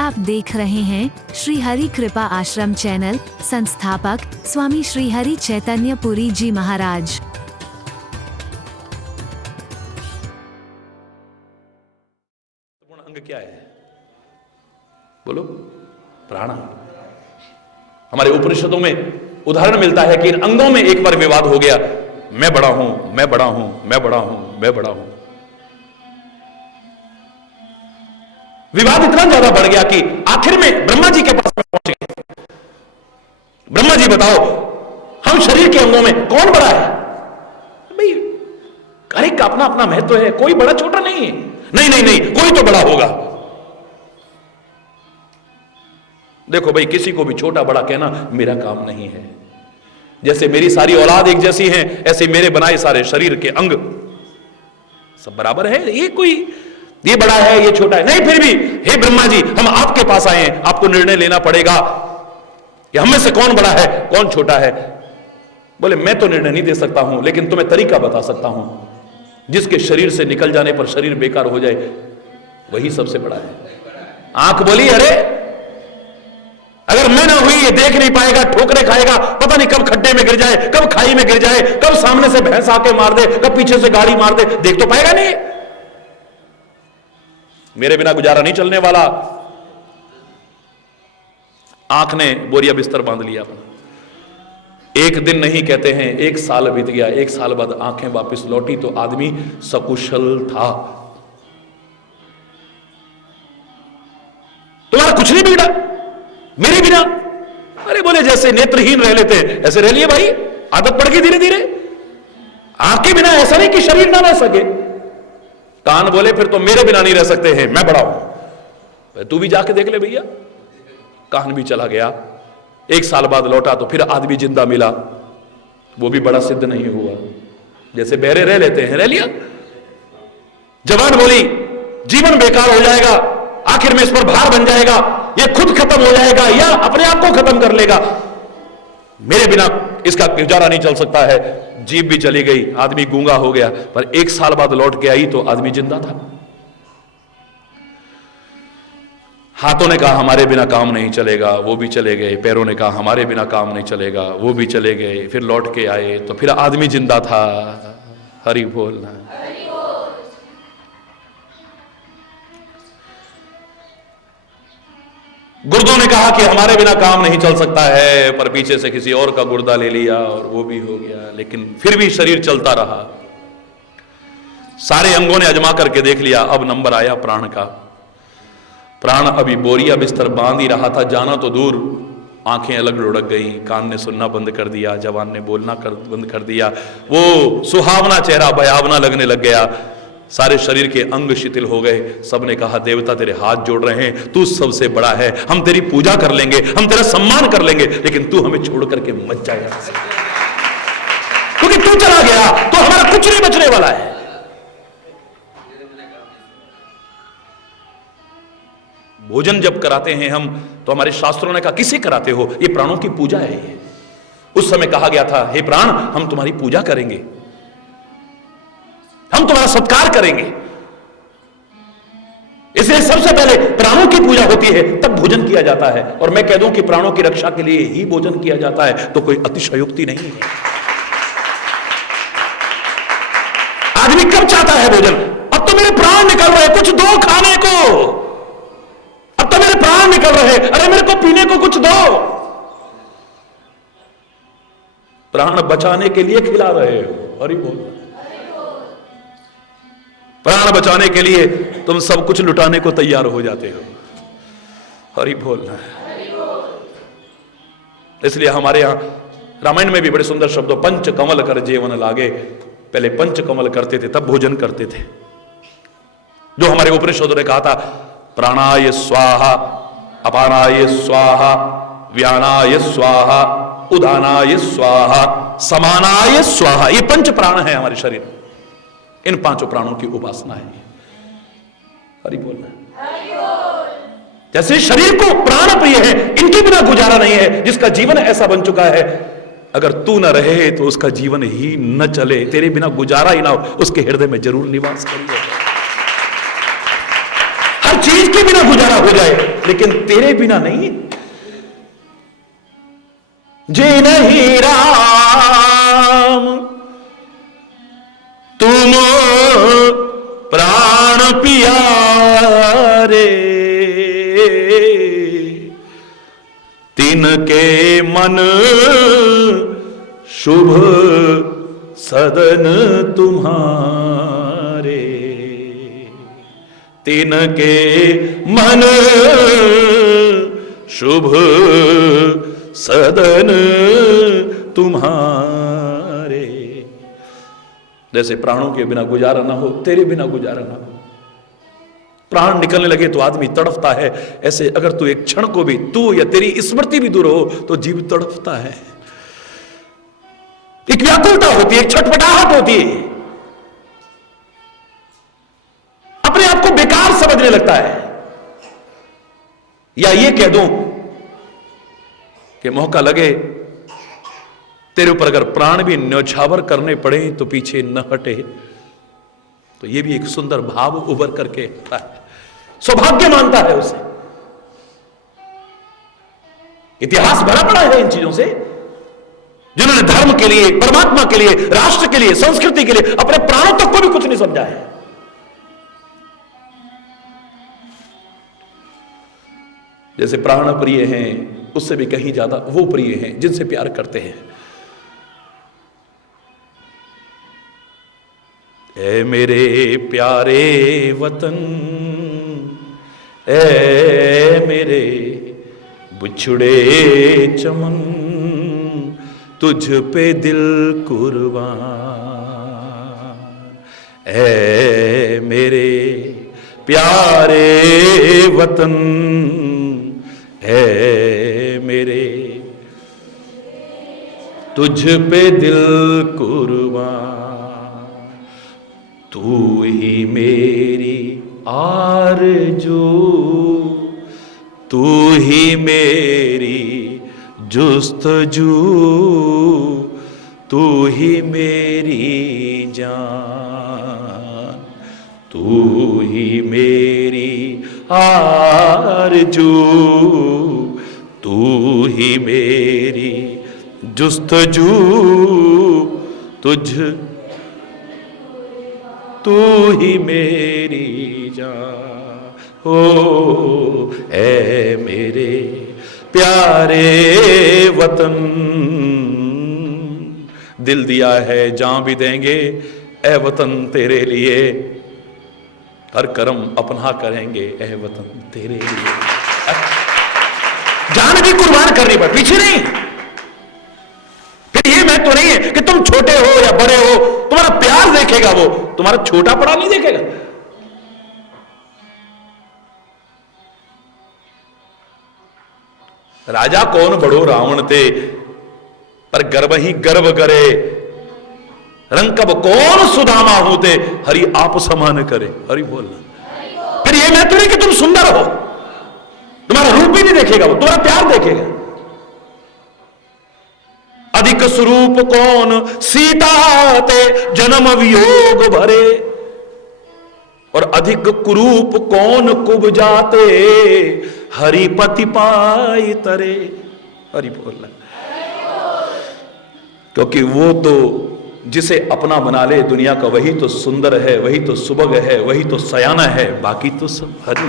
आप देख रहे हैं श्री हरि कृपा आश्रम चैनल। संस्थापक स्वामी श्री हरि चैतन्य पुरी जी महाराज। अंग क्या है? बोलो। प्राण। हमारे उपनिषदों में उदाहरण मिलता है कि इन अंगों में एक बार विवाद हो गया, मैं बड़ा हूं, मैं बड़ा हूं, मैं बड़ा हूं, मैं बड़ा हूं। विवाद इतना ज्यादा बढ़ गया कि आखिर में ब्रह्मा जी के पास में पहुंचे। ब्रह्मा जी बताओ, हम शरीर के अंगों में कौन बड़ा है? भाई हर एक का अपना अपना महत्व है, कोई बड़ा छोटा नहीं है। नहीं नहीं नहीं, कोई तो बड़ा होगा। देखो भाई, किसी को भी छोटा बड़ा कहना मेरा काम नहीं है। जैसे मेरी सारी औलाद एक जैसी है, ऐसे मेरे बनाए सारे शरीर के अंग सब बराबर है। ये बड़ा है, ये छोटा है नहीं। फिर भी हे ब्रह्मा जी, हम आपके पास आए हैं, आपको निर्णय लेना पड़ेगा कि हम में से कौन बड़ा है, कौन छोटा है। बोले मैं तो निर्णय नहीं दे सकता हूं, लेकिन तुम्हें तरीका बता सकता हूं। जिसके शरीर से निकल जाने पर शरीर बेकार हो जाए, वही सबसे बड़ा है। आंख बोली अरे अगर मैं ना हुई ये देख नहीं पाएगा, ठोकरे खाएगा, पता नहीं कब खड्डे में गिर जाए, कब खाई में गिर जाए, कब सामने से भैंस आके मार दे, कब पीछे से गाड़ी मार दे, देख तो पाएगा नहीं। मेरे बिना गुजारा नहीं चलने वाला। आंख ने बोरिया बिस्तर बांध लिया अपना। एक दिन नहीं कहते हैं, एक साल बीत गया। एक साल बाद आंखें वापस लौटी तो आदमी सकुशल था। तुम्हारा कुछ नहीं बिगड़ा मेरे बिना। अरे बोले जैसे नेत्रहीन रह लेते ऐसे रह लिए भाई, आदत पड़ गई धीरे धीरे। आंखें बिना ऐसा नहीं कि शरीर ना रह सके। कान बोले फिर तो मेरे बिना नहीं रह सकते हैं, मैं बड़ा हूं। तू भी जाके देख ले भैया। कान भी चला गया। एक साल बाद लौटा तो फिर आदमी जिंदा मिला, वो भी बड़ा सिद्ध नहीं हुआ। जैसे बहरे रह लेते हैं, रह लिया। जवान बोली जीवन बेकार हो जाएगा, आखिर में इस पर भार बन जाएगा, ये खुद खत्म हो जाएगा या अपने आप को खत्म कर लेगा, मेरे बिना इसका गुजारा नहीं चल सकता है। जीभ भी चली गई, आदमी गूंगा हो गया। पर एक साल बाद लौट के आई तो आदमी जिंदा था। हाथों ने कहा हमारे बिना काम नहीं चलेगा, वो भी चले गए। पैरों ने कहा हमारे बिना काम नहीं चलेगा, वो भी चले गए। फिर लौट के आए तो फिर आदमी जिंदा था। हरि बोलना। गुर्दों ने कहा कि हमारे बिना काम नहीं चल सकता है, पर पीछे से किसी और का गुर्दा ले लिया और वो भी हो गया। लेकिन फिर भी शरीर चलता रहा। सारे अंगों ने अजमा करके देख लिया। अब नंबर आया प्राण का। प्राण अभी बोरिया बिस्तर बांध ही रहा था, जाना तो दूर, आंखें अलग लुढ़क गई, कान ने सुनना बंद कर दिया, जवान ने बोलना बंद कर दिया। वो सुहावना चेहरा भयावना लगने लग गया। सारे शरीर के अंग शिथिल हो गए। सबने कहा देवता तेरे हाथ जोड़ रहे हैं, तू सबसे बड़ा है, हम तेरी पूजा कर लेंगे, हम तेरा सम्मान कर लेंगे, लेकिन तू हमें छोड़ करके मत जाएगा, क्योंकि तू चला गया तो हमारा कुछ नहीं बचने वाला है। भोजन जब कराते हैं हम तो हमारे शास्त्रों ने कहा किसे कराते हो? ये प्राणों की पूजा है। ये उस समय कहा गया था हे प्राण हम तुम्हारी पूजा करेंगे, हम तुम्हारा सत्कार करेंगे। इसलिए सबसे पहले प्राणों की पूजा होती है, तब भोजन किया जाता है। और मैं कह दूं कि प्राणों की रक्षा के लिए ही भोजन किया जाता है, तो कोई अतिशयोक्ति नहीं है। आदमी कब चाहता है भोजन? अब तो मेरे प्राण निकल रहे, कुछ दो खाने को। अब तो मेरे प्राण निकल रहे, अरे मेरे को पीने को कुछ दो। प्राण बचाने के लिए खिला रहे हो। हरि बोल। प्राण बचाने के लिए तुम सब कुछ लुटाने को तैयार हो जाते हो। हरि बोलना। इसलिए हमारे यहां रामायण में भी बड़े सुंदर शब्दों पंच कमल कर जेवन लागे। पहले पंच कमल करते थे, तब भोजन करते थे। जो हमारे उपनिषदों ने कहा था प्राणाय स्वाहा, अपानाय स्वाहा, व्यानाय स्वाहा, उदानाय स्वाहा, समानाय स्वाहा। ये पंच प्राण है हमारे शरीर में। इन पांचों प्राणों की उपासना है। हरि बोलना। जैसे शरीर को प्राण प्रिय है, इनके बिना गुजारा नहीं है। जिसका जीवन ऐसा बन चुका है, अगर तू न रहे तो उसका जीवन ही न चले, तेरे बिना गुजारा ही ना हो, उसके हृदय में जरूर निवास करिए। हर चीज के बिना गुजारा हो जाए, लेकिन तेरे बिना नहीं। जे नहीं राम तुम प्राण पियारे, तिनके मन शुभ सदन तुम्हारे, तिनके मन शुभ सदन तुम्हारे। जैसे प्राणों के बिना गुजारा ना हो, तेरे बिना गुजारा ना हो। प्राण निकलने लगे तो आदमी तड़फता है, ऐसे अगर तू एक क्षण को भी, तू या तेरी स्मृति भी दूर हो तो जीव तड़फता है। एक व्याकुलता होती है, एक छटपटाहट होती है, अपने आप को बेकार समझने लगता है। या ये कह दूं कि मौका लगे तेरे ऊपर अगर प्राण भी न्यौछावर करने पड़े तो पीछे न हटे, तो ये भी एक सुंदर भाव उभर करके आता है। सौभाग्य मानता है उसे। इतिहास भरा पड़ा है इन चीजों से, जिन्होंने धर्म के लिए, परमात्मा के लिए, राष्ट्र के लिए, संस्कृति के लिए अपने प्राणों तक को भी कुछ नहीं समझा है। जैसे प्राण प्रिय हैं, उससे भी कहीं ज्यादा वो प्रिय हैं जिनसे प्यार करते हैं। ऐ मेरे प्यारे वतन, ऐ मेरे बिछुड़े चमन, तुझ पे दिल कुर्बान। ऐ मेरे प्यारे वतन, ऐ मेरे तुझ पे दिल कुर्बान। तू ही मेरी आरज़ू, तू ही मेरी जुस्तजू, तू ही मेरी जान, तू ही मेरी आरज़ू, तू ही मेरी जुस्तजू, तू ही मेरी जान। हो ऐ मेरे प्यारे वतन, दिल दिया है जान भी देंगे ऐ वतन तेरे लिए, हर कर्म अपना करेंगे ऐ वतन तेरे लिए। जान भी कुर्बान करनी पड़े, पीछे नहीं। फिर ये मैं तो नहीं है कि तुम छोटे हो या बड़े हो, तुम्हारा प्यार देखेगा वो, तुम्हारा छोटा बड़ा नहीं देखेगा। राजा कौन बड़ो रावण ते, पर गर्व ही गर्व करे, रंकब कौन सुदामा होते, हरि आप समान करे। हरि बोलना। फिर ये मैं तो नहीं कि तुम सुंदर हो, तुम्हारा रूप भी नहीं देखेगा वो, तुम्हारा प्यार देखेगा। अधिक स्वरूप कौन सीता ते, जन्म वियोग भरे, और अधिक कुरूप कौन कुब जाते, हरिपति पाई तरे। हरि बोलना। क्योंकि वो तो जिसे अपना बना ले दुनिया का, वही तो सुंदर है, वही तो सुबग है, वही तो सयाना है, बाकी तो सब हरि।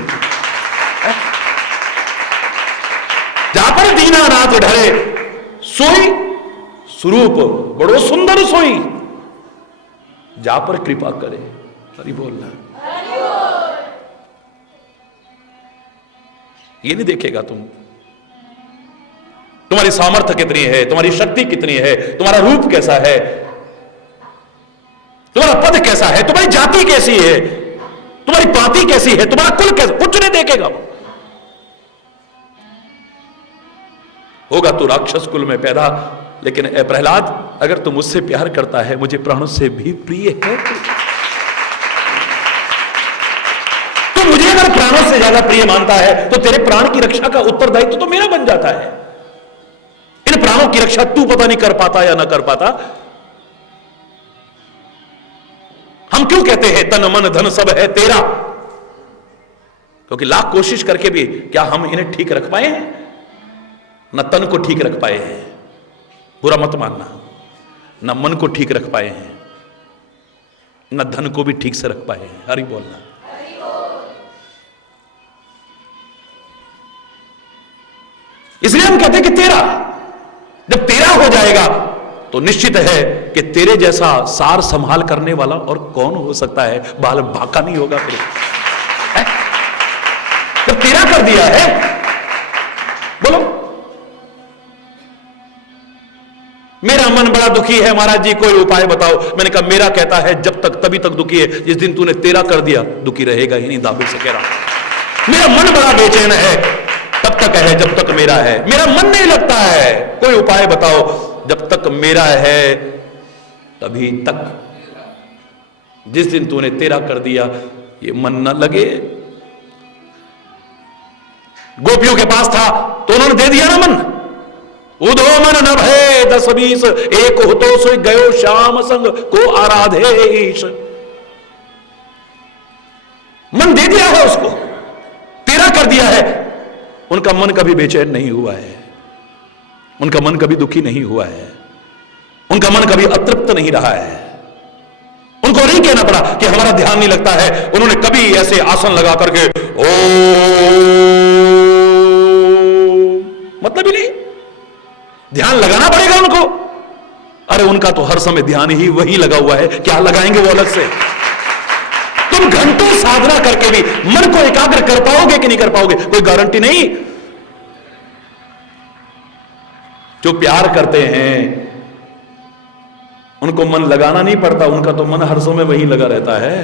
जहां पर दीनानाथ ढरे, सोई स्वरूप बड़ो सुंदर सोई, जा पर कृपा करे। हरि बोलना। ये नहीं देखेगा तुम्हारी सामर्थ्य कितनी है, तुम्हारी शक्ति कितनी है, तुम्हारा रूप कैसा है, तुम्हारा पद कैसा है, तुम्हारी जाति कैसी है, तुम्हारी पाती कैसी है, तुम्हारा कुल कैसा, कुछ नहीं देखेगा। होगा तू राक्षस कुल में पैदा, लेकिन ए प्रहलाद, अगर तू मुझसे प्यार करता है, मुझे प्राणों से भी प्रिय है, तो मुझे अगर प्राणों से ज्यादा प्रिय मानता है, तो तेरे प्राण की रक्षा का उत्तरदायित्व तो मेरा बन जाता है। इन प्राणों की रक्षा तू पता नहीं कर पाता या ना कर पाता। हम क्यों कहते हैं तन मन धन सब है तेरा? क्योंकि लाख कोशिश करके भी क्या हम इन्हें ठीक रख पाए हैं? न तन को ठीक रख पाए हैं, बुरा मत मानना, न मन को ठीक रख पाए हैं, न धन को भी ठीक से रख पाए हैं। हरि बोलना। इसलिए हम कहते हैं कि तेरा, जब तेरा हो जाएगा तो निश्चित है कि तेरे जैसा सार संभाल करने वाला और कौन हो सकता है? बाल बाका नहीं होगा फिर। जब तेरा कर दिया है, बोलो मेरा मन बड़ा दुखी है महाराज जी, कोई उपाय बताओ। मैंने कहा मेरा कहता है जब तक तभी तक दुखी है, जिस दिन तूने तेरा कर दिया दुखी रहेगा ही नहीं। दावे से कह रहा, मेरा मन बड़ा बेचैन है, तब तक है जब तक मेरा है। मेरा मन नहीं लगता है, कोई उपाय बताओ। जब तक मेरा है तभी तक, जिस दिन तूने तेरा कर दिया ये मन न लगे। गोपियों के पास था तो उन्होंने दे दिया ना मन। उधो मन न भय 10-20, एक हो तो सोई गयो श्याम संग को आराधेश। मन दे दिया है उसको, तेरा कर दिया है। उनका मन कभी बेचैन नहीं हुआ है, उनका मन कभी दुखी नहीं हुआ है, उनका मन कभी अतृप्त नहीं रहा है। उनको नहीं कहना पड़ा कि हमारा ध्यान नहीं लगता है। उन्होंने कभी ऐसे आसन लगा करके ओ मतलब ही नहीं, ध्यान लगाना पड़ेगा उनको। अरे उनका तो हर समय ध्यान ही वही लगा हुआ है, क्या लगाएंगे वो अलग से? तुम घंटों साधना करके भी मन को एकाग्र कर पाओगे कि नहीं कर पाओगे, कोई गारंटी नहीं। जो प्यार करते हैं उनको मन लगाना नहीं पड़ता, उनका तो मन हर समय वही लगा रहता है।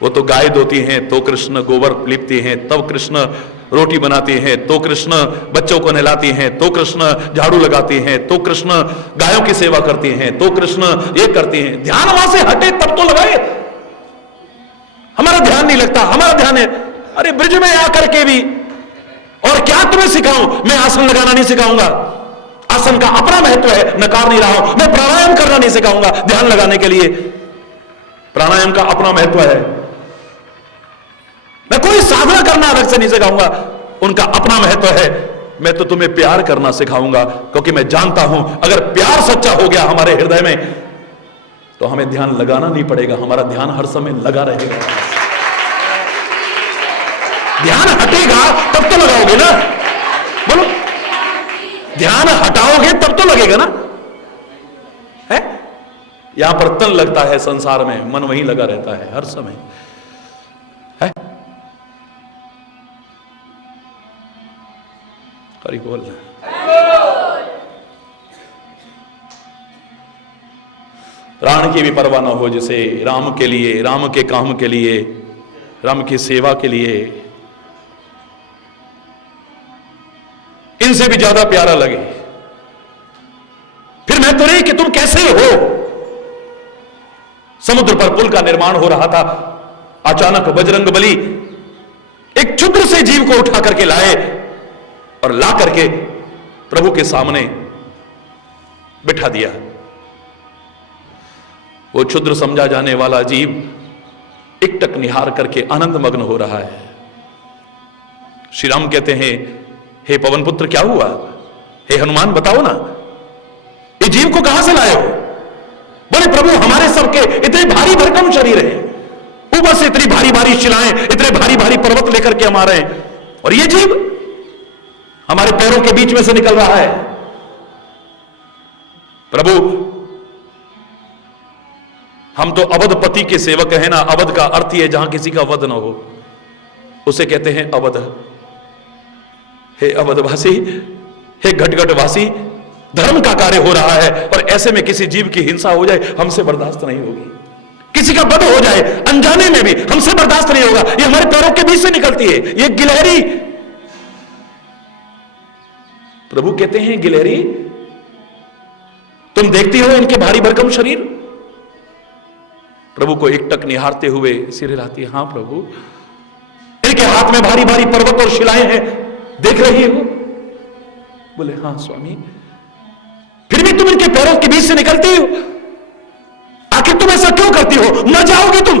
वो तो गाय धोती हैं तो कृष्ण गोबर लिपती हैं, तब कृष्ण रोटी बनाती हैं, तो कृष्ण बच्चों को नहलाती हैं, तो कृष्ण झाड़ू लगाती हैं, तो कृष्ण गायों की सेवा करती हैं, तो कृष्ण ये करती हैं। ध्यान वहां से हटे तब तो लगाए। हमारा ध्यान नहीं लगता, हमारा ध्यान है अरे ब्रिज में आकर के भी। और क्या तुम्हें सिखाऊं? मैं आसन लगाना नहीं सिखाऊंगा, आसन का अपना महत्व है, नकार नहीं रहा हूं। मैं प्राणायाम करना नहीं सिखाऊंगा ध्यान लगाने के लिए, प्राणायाम का अपना महत्व है। मैं कोई साधना करना अलग से नहीं सिखाऊंगा, उनका अपना महत्व है। मैं तो तुम्हें प्यार करना सिखाऊंगा, क्योंकि मैं जानता हूं अगर प्यार सच्चा हो गया हमारे हृदय में तो हमें ध्यान लगाना नहीं पड़ेगा, हमारा ध्यान हर समय लगा रहेगा। ध्यान हटेगा तब तो लगाओगे ना, बोलो। ध्यान हटाओगे तब तो लगेगा ना, है? यहां पर तन लगता है संसार में, मन वहीं लगा रहता है हर समय, है? हरि बोल। प्राण की भी परवाह न हो, जिसे राम के लिए, राम के काम के लिए, राम की सेवा के लिए इनसे भी ज्यादा प्यारा लगे। फिर मैं तो नहीं कि तुम कैसे हो। समुद्र पर पुल का निर्माण हो रहा था, अचानक बजरंगबली एक क्षुद्र से जीव को उठा करके लाए और ला करके प्रभु के सामने बिठा दिया। वो क्षुद्र समझा जाने वाला जीव एकटक निहार करके आनंद मग्न हो रहा है। श्री राम कहते हैं, हे पवन पुत्र क्या हुआ? हे हनुमान बताओ ना, ये जीव को कहां से लाए हो? बोले प्रभु हमारे सबके इतने भारी भरकम शरीर है, ऊपर से इतनी भारी भारी शिलाएं, इतने भारी भारी पर्वत लेकर के हम आ रहे हैं, और ये जीव हमारे पैरों के बीच में से निकल रहा है। प्रभु हम तो अवधपति के सेवक हैं ना, अवध का अर्थ ही है जहां किसी का वध ना हो, उसे कहते हैं अवध। हे अवधवासी, हे घटघटवासी, धर्म का कार्य हो रहा है और ऐसे में किसी जीव की हिंसा हो जाए हमसे बर्दाश्त नहीं होगी, किसी का वध हो जाए अनजाने में भी हमसे बर्दाश्त नहीं होगा। ये हमारे पैरों के बीच से निकलती है, ये गिलहरी। प्रभु कहते हैं गिलहरी तुम देखती हो इनके भारी भरकम शरीर? प्रभु को एकटक निहारते हुए सिर हिलाती है, हां प्रभु, इनके हाथ में भारी भारी पर्वत और शिलाएं हैं, देख रही हो? बोले हां स्वामी। फिर भी तुम इनके पैरों के बीच से निकलती हो, आखिर तुम ऐसा क्यों करती हो? मर जाओगी तुम।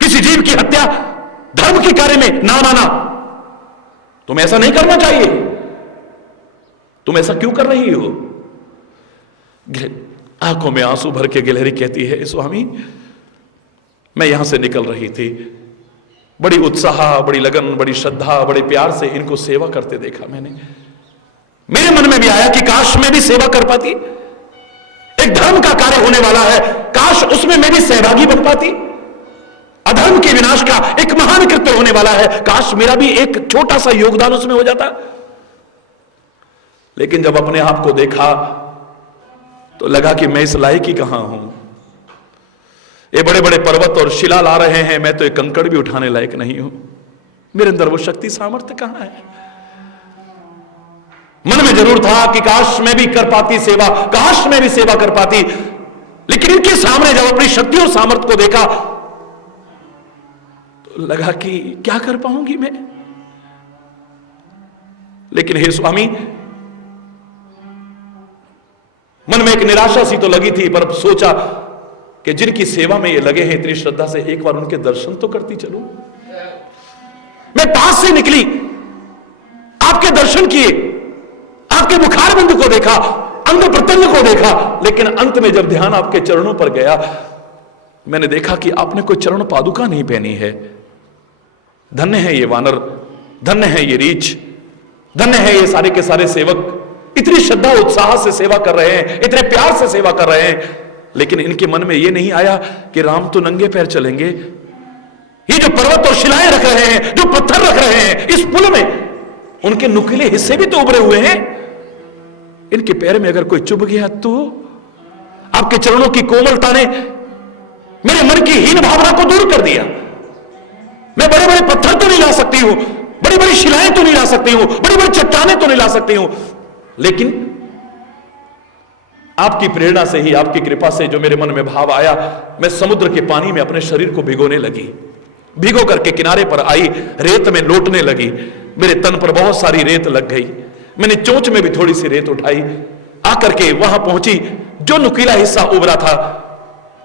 किसी जीव की हत्या के कार्य में ना माना। तुम्हें ऐसा नहीं करना चाहिए, तुम ऐसा क्यों कर रही हो? आंखों में आंसू भर के गिलहरी कहती है, स्वामी मैं यहां से निकल रही थी, बड़ी उत्साह, बड़ी लगन, बड़ी श्रद्धा, बड़े प्यार से इनको सेवा करते देखा मैंने। मेरे मन में भी आया कि काश मैं भी सेवा कर पाती। एक धर्म का कार्य होने वाला है, काश उसमें मैं भी सहभागी बन पाती। अधर्म के विनाश का एक महान कृत्य होने वाला है, काश मेरा भी एक छोटा सा योगदान उसमें हो जाता। लेकिन जब अपने आप को देखा तो लगा कि मैं इस लायक ही कहां हूं। ये बड़े बड़े पर्वत और शिला ला रहे हैं, मैं तो एक कंकड़ भी उठाने लायक नहीं हूं। मेरे अंदर वो शक्ति सामर्थ्य कहां है? मन में जरूर था कि काश मैं भी कर पाती सेवा, काश मैं भी सेवा कर पाती। लेकिन इनके सामने जब अपनी शक्ति और सामर्थ्य को देखा तो लगा कि क्या कर पाऊंगी मैं। लेकिन हे स्वामी, मन में एक निराशा सी तो लगी थी, पर सोचा कि जिनकी सेवा में ये लगे हैं इतनी श्रद्धा से, एक बार उनके दर्शन तो करती चलूं। मैं पास से निकली, आपके दर्शन किए, आपके मुखारबिंद को देखा, अंग प्रत्यंग को देखा, लेकिन अंत में जब ध्यान आपके चरणों पर गया, मैंने देखा कि आपने कोई चरण पादुका नहीं पहनी है। धन्य है ये वानर, धन्य है ये रीछ, धन्य है ये सारे के सारे सेवक, इतनी श्रद्धा उत्साह से सेवा कर रहे हैं, इतने प्यार से सेवा कर रहे हैं। लेकिन इनके मन में यह नहीं आया कि राम तो नंगे पैर चलेंगे। ये जो पर्वत और शिलाएं रख रहे हैं, जो पत्थर रख रहे हैं इस पुल में, उनके नुकीले हिस्से भी तो उभरे हुए हैं। इनके पैर में अगर कोई चुभ गया तो? आपके चरणों की कोमलता ने मेरे मन की हीन भावना को दूर कर दिया। मैं बड़े बड़े पत्थर तो नहीं ला सकती हूं, बड़ी बड़ी शिलाएं तो नहीं ला सकती हूं, बड़ी बड़ी चट्टानें तो नहीं ला सकती हूं, लेकिन आपकी प्रेरणा से ही, आपकी कृपा से जो मेरे मन में भाव आया, मैं समुद्र के पानी में अपने शरीर को भिगोने लगी। भिगो करके किनारे पर आई, रेत में लोटने लगी। मेरे तन पर बहुत सारी रेत लग गई। मैंने चोंच में भी थोड़ी सी रेत उठाई, आकर के वहां पहुंची, जो नुकीला हिस्सा उभरा था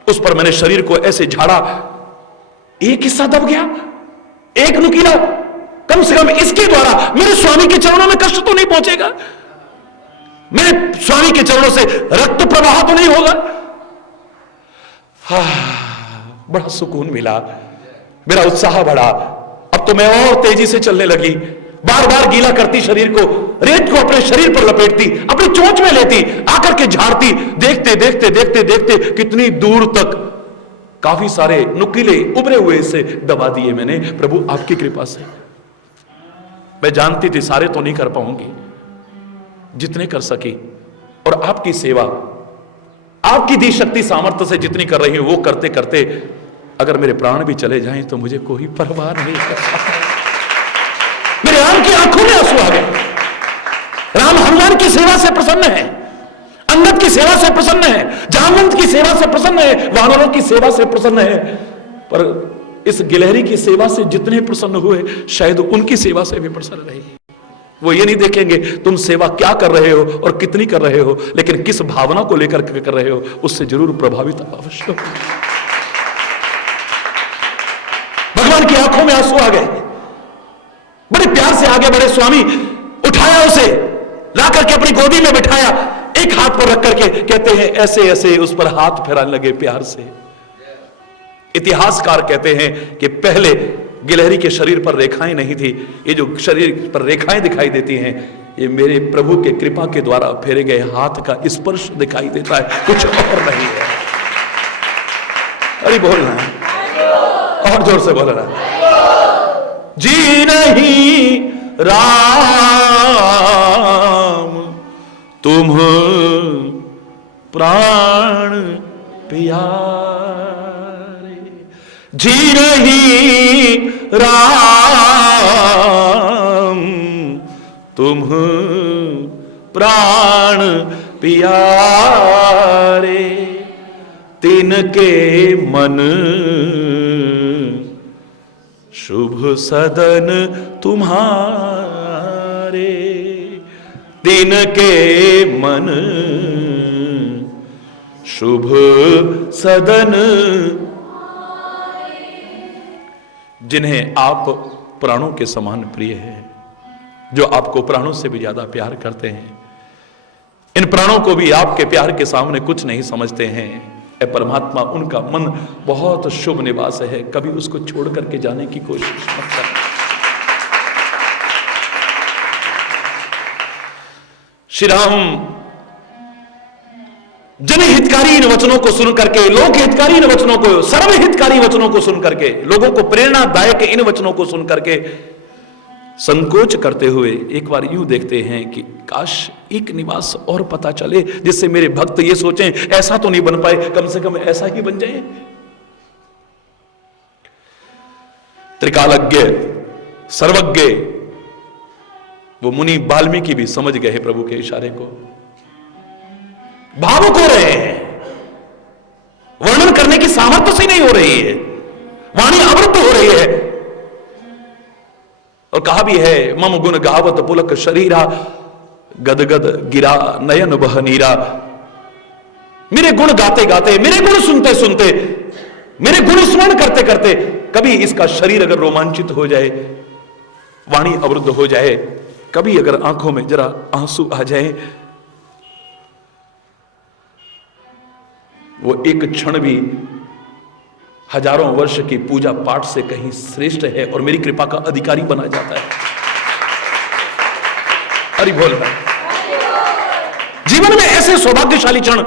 उस पर मैंने शरीर को ऐसे झाड़ा। एक हिस्सा दब गया, एक नुकीला, कम से कम इसके द्वारा मेरे स्वामी के चरणों में कष्ट तो नहीं पहुंचेगा, मेरे स्वामी के चरणों से रक्त प्रवाह तो नहीं होगा। बड़ा सुकून मिला, मेरा उत्साह बढ़ा। अब तो मैं और तेजी से चलने लगी, बार बार गीला करती शरीर को, रेत को अपने शरीर पर लपेटती, अपनी चोंच में लेती, आकर के झाड़ती। देखते देखते देखते देखते कितनी दूर तक काफी सारे नुकीले उभरे हुए से दबा दिए मैंने, प्रभु आपकी कृपा से। मैं जानती थी सारे तो नहीं कर पाऊंगी, जितने कर सकी, और आपकी सेवा, आपकी दी शक्ति सामर्थ्य से जितनी कर रही हूं वो करते करते अगर मेरे प्राण भी चले जाएं तो मुझे कोई परवाह नहीं है। मेरे राम की आंखों में आंसू आ गए। राम हनुमान की सेवा से प्रसन्न है, अंगद की सेवा से प्रसन्न है, जामवंत की सेवा से प्रसन्न है, वानरों की सेवा से प्रसन्न है, पर इस गिलहरी की सेवा से जितने प्रसन्न हुए शायद उनकी सेवा से भी प्रसन्न रहे। वो ये नहीं देखेंगे तुम सेवा क्या कर रहे हो और कितनी कर रहे हो, लेकिन किस भावना को लेकर कर रहे हो, उससे जरूर प्रभावित अवश्य हो। भगवान की आंखों में आंसू आ गए, बड़े प्यार से आगे बढ़े स्वामी, उठाया उसे, लाकर के अपनी गोदी में बिठाया, एक हाथ पर रख करके कहते हैं ऐसे ऐसे उस पर हाथ फेराने लगे प्यार से। इतिहासकार कहते हैं कि पहले गिलहरी के शरीर पर रेखाएं नहीं थी, ये जो शरीर पर रेखाएं दिखाई देती हैं ये मेरे प्रभु के कृपा के द्वारा फेरे गए हाथ का स्पर्श दिखाई देता है, कुछ और नहीं है। अरे बोलना है, और जोर से बोलना है। जी नहीं राम तुम प्राण प्यारे, जी नहीं राम तुम प्राण प्यारे, तिनके मन शुभ सदन तुम्हारे, तिनके मन शुभ सदन, जिन्हें आप प्राणों के समान प्रिय हैं, जो आपको प्राणों से भी ज्यादा प्यार करते हैं, इन प्राणों को भी आपके प्यार के सामने कुछ नहीं समझते हैं। ए परमात्मा, उनका मन बहुत शुभ निवास है, कभी उसको छोड़ करके जाने की कोशिश मत करना। श्री राम जनहितकारी इन वचनों को सुन करके, लोक हितकारी इन वचनों को, सर्वहितकारी वचनों को सुन करके, लोगों को प्रेरणादायक इन वचनों को सुन करके संकोच करते हुए एक बार यूं देखते हैं कि काश एक निवास और पता चले, जिससे मेरे भक्त ये सोचें ऐसा तो नहीं बन पाए, कम से कम ऐसा ही बन जाए। त्रिकालज्ञ सर्वज्ञ वो मुनि वाल्मीकि भी समझ गए प्रभु के इशारे को, भावुक हो रहे हैं, वर्णन करने की सामर्थ्य से नहीं हो रही है, वाणी अवृत हो रही है। और कहा भी है, मम गुण गावत पुलक शरीरा, गदगद गिरा नयन बह नीरा। मेरे गुण गाते गाते, मेरे गुण सुनते सुनते, मेरे गुण स्मरण करते करते कभी इसका शरीर अगर रोमांचित हो जाए, वाणी अवरुद्ध हो जाए, कभी अगर आंखों में जरा आंसू आ जाए, वो एक क्षण भी हजारों वर्ष की पूजा पाठ से कहीं श्रेष्ठ है और मेरी कृपा का अधिकारी बना जाता है। हरि बोल। जीवन में ऐसे सौभाग्यशाली क्षण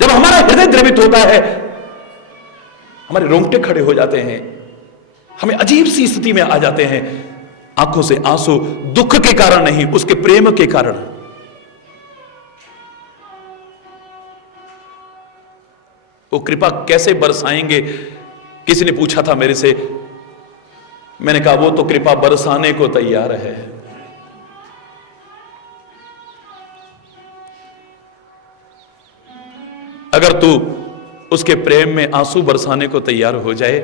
जब हमारा हृदय द्रवित होता है, हमारे रोंगटे खड़े हो जाते हैं, हमें अजीब सी स्थिति में आ जाते हैं, आंखों से आंसू दुख के कारण नहीं, उसके प्रेम के कारण। वो कृपा कैसे बरसाएंगे? किसी ने पूछा था मेरे से, मैंने कहा वो तो कृपा बरसाने को तैयार है। अगर तू उसके प्रेम में आंसू बरसाने को तैयार हो जाए,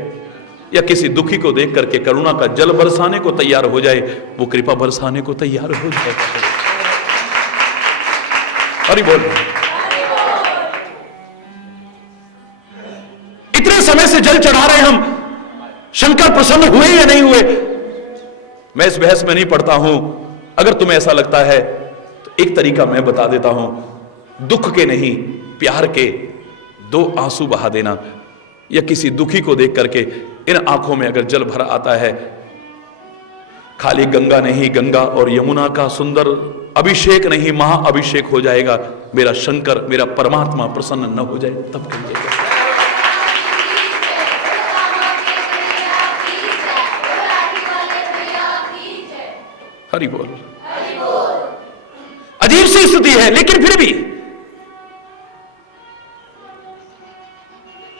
या किसी दुखी को देख करके करुणा का जल बरसाने को तैयार हो जाए, वो कृपा बरसाने को तैयार हो जाए। हरि बोल। इतने समय से जल चढ़ा रहे हम, शंकर प्रसन्न हुए या नहीं हुए, मैं इस बहस में नहीं पड़ता हूं। अगर तुम्हें ऐसा लगता है तो एक तरीका मैं बता देता हूं, दुख के नहीं प्यार के दो आंसू बहा देना, या किसी दुखी को देख करके इन आंखों में अगर जल भरा आता है, खाली गंगा नहीं, गंगा और यमुना का सुंदर अभिषेक नहीं, महाअभिषेक हो जाएगा। मेरा शंकर, मेरा परमात्मा प्रसन्न न हो जाए तब कहिएगा। हरि बोल। अजीब सी स्थिति है, लेकिन फिर भी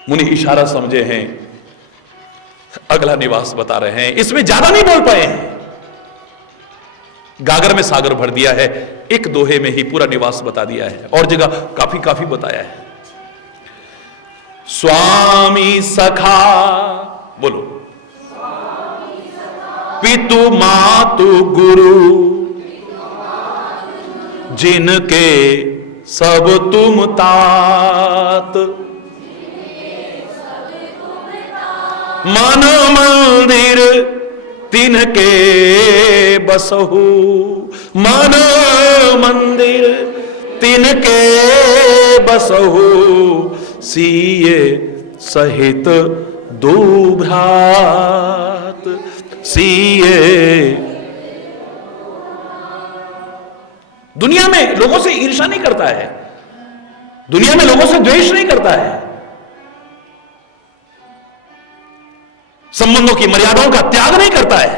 मुनि इशारा समझे हैं, अगला निवास बता रहे हैं। इसमें ज्यादा नहीं बोल पाए हैं, गागर में सागर भर दिया है, एक दोहे में ही पूरा निवास बता दिया है, और जगह काफी काफी बताया है। स्वामी सखा, बोलो, पितु मातु गुरु, जिनके सब तुम तात, मन मंदिर तिनके बसहु, मन मंदिर तिनके बसहु, सिए सहित दो भ्रात, सिए। दुनिया में लोगों से ईर्ष्या नहीं करता है, दुनिया में लोगों से द्वेष नहीं करता है, संबंधों की मर्यादाओं का त्याग नहीं करता है,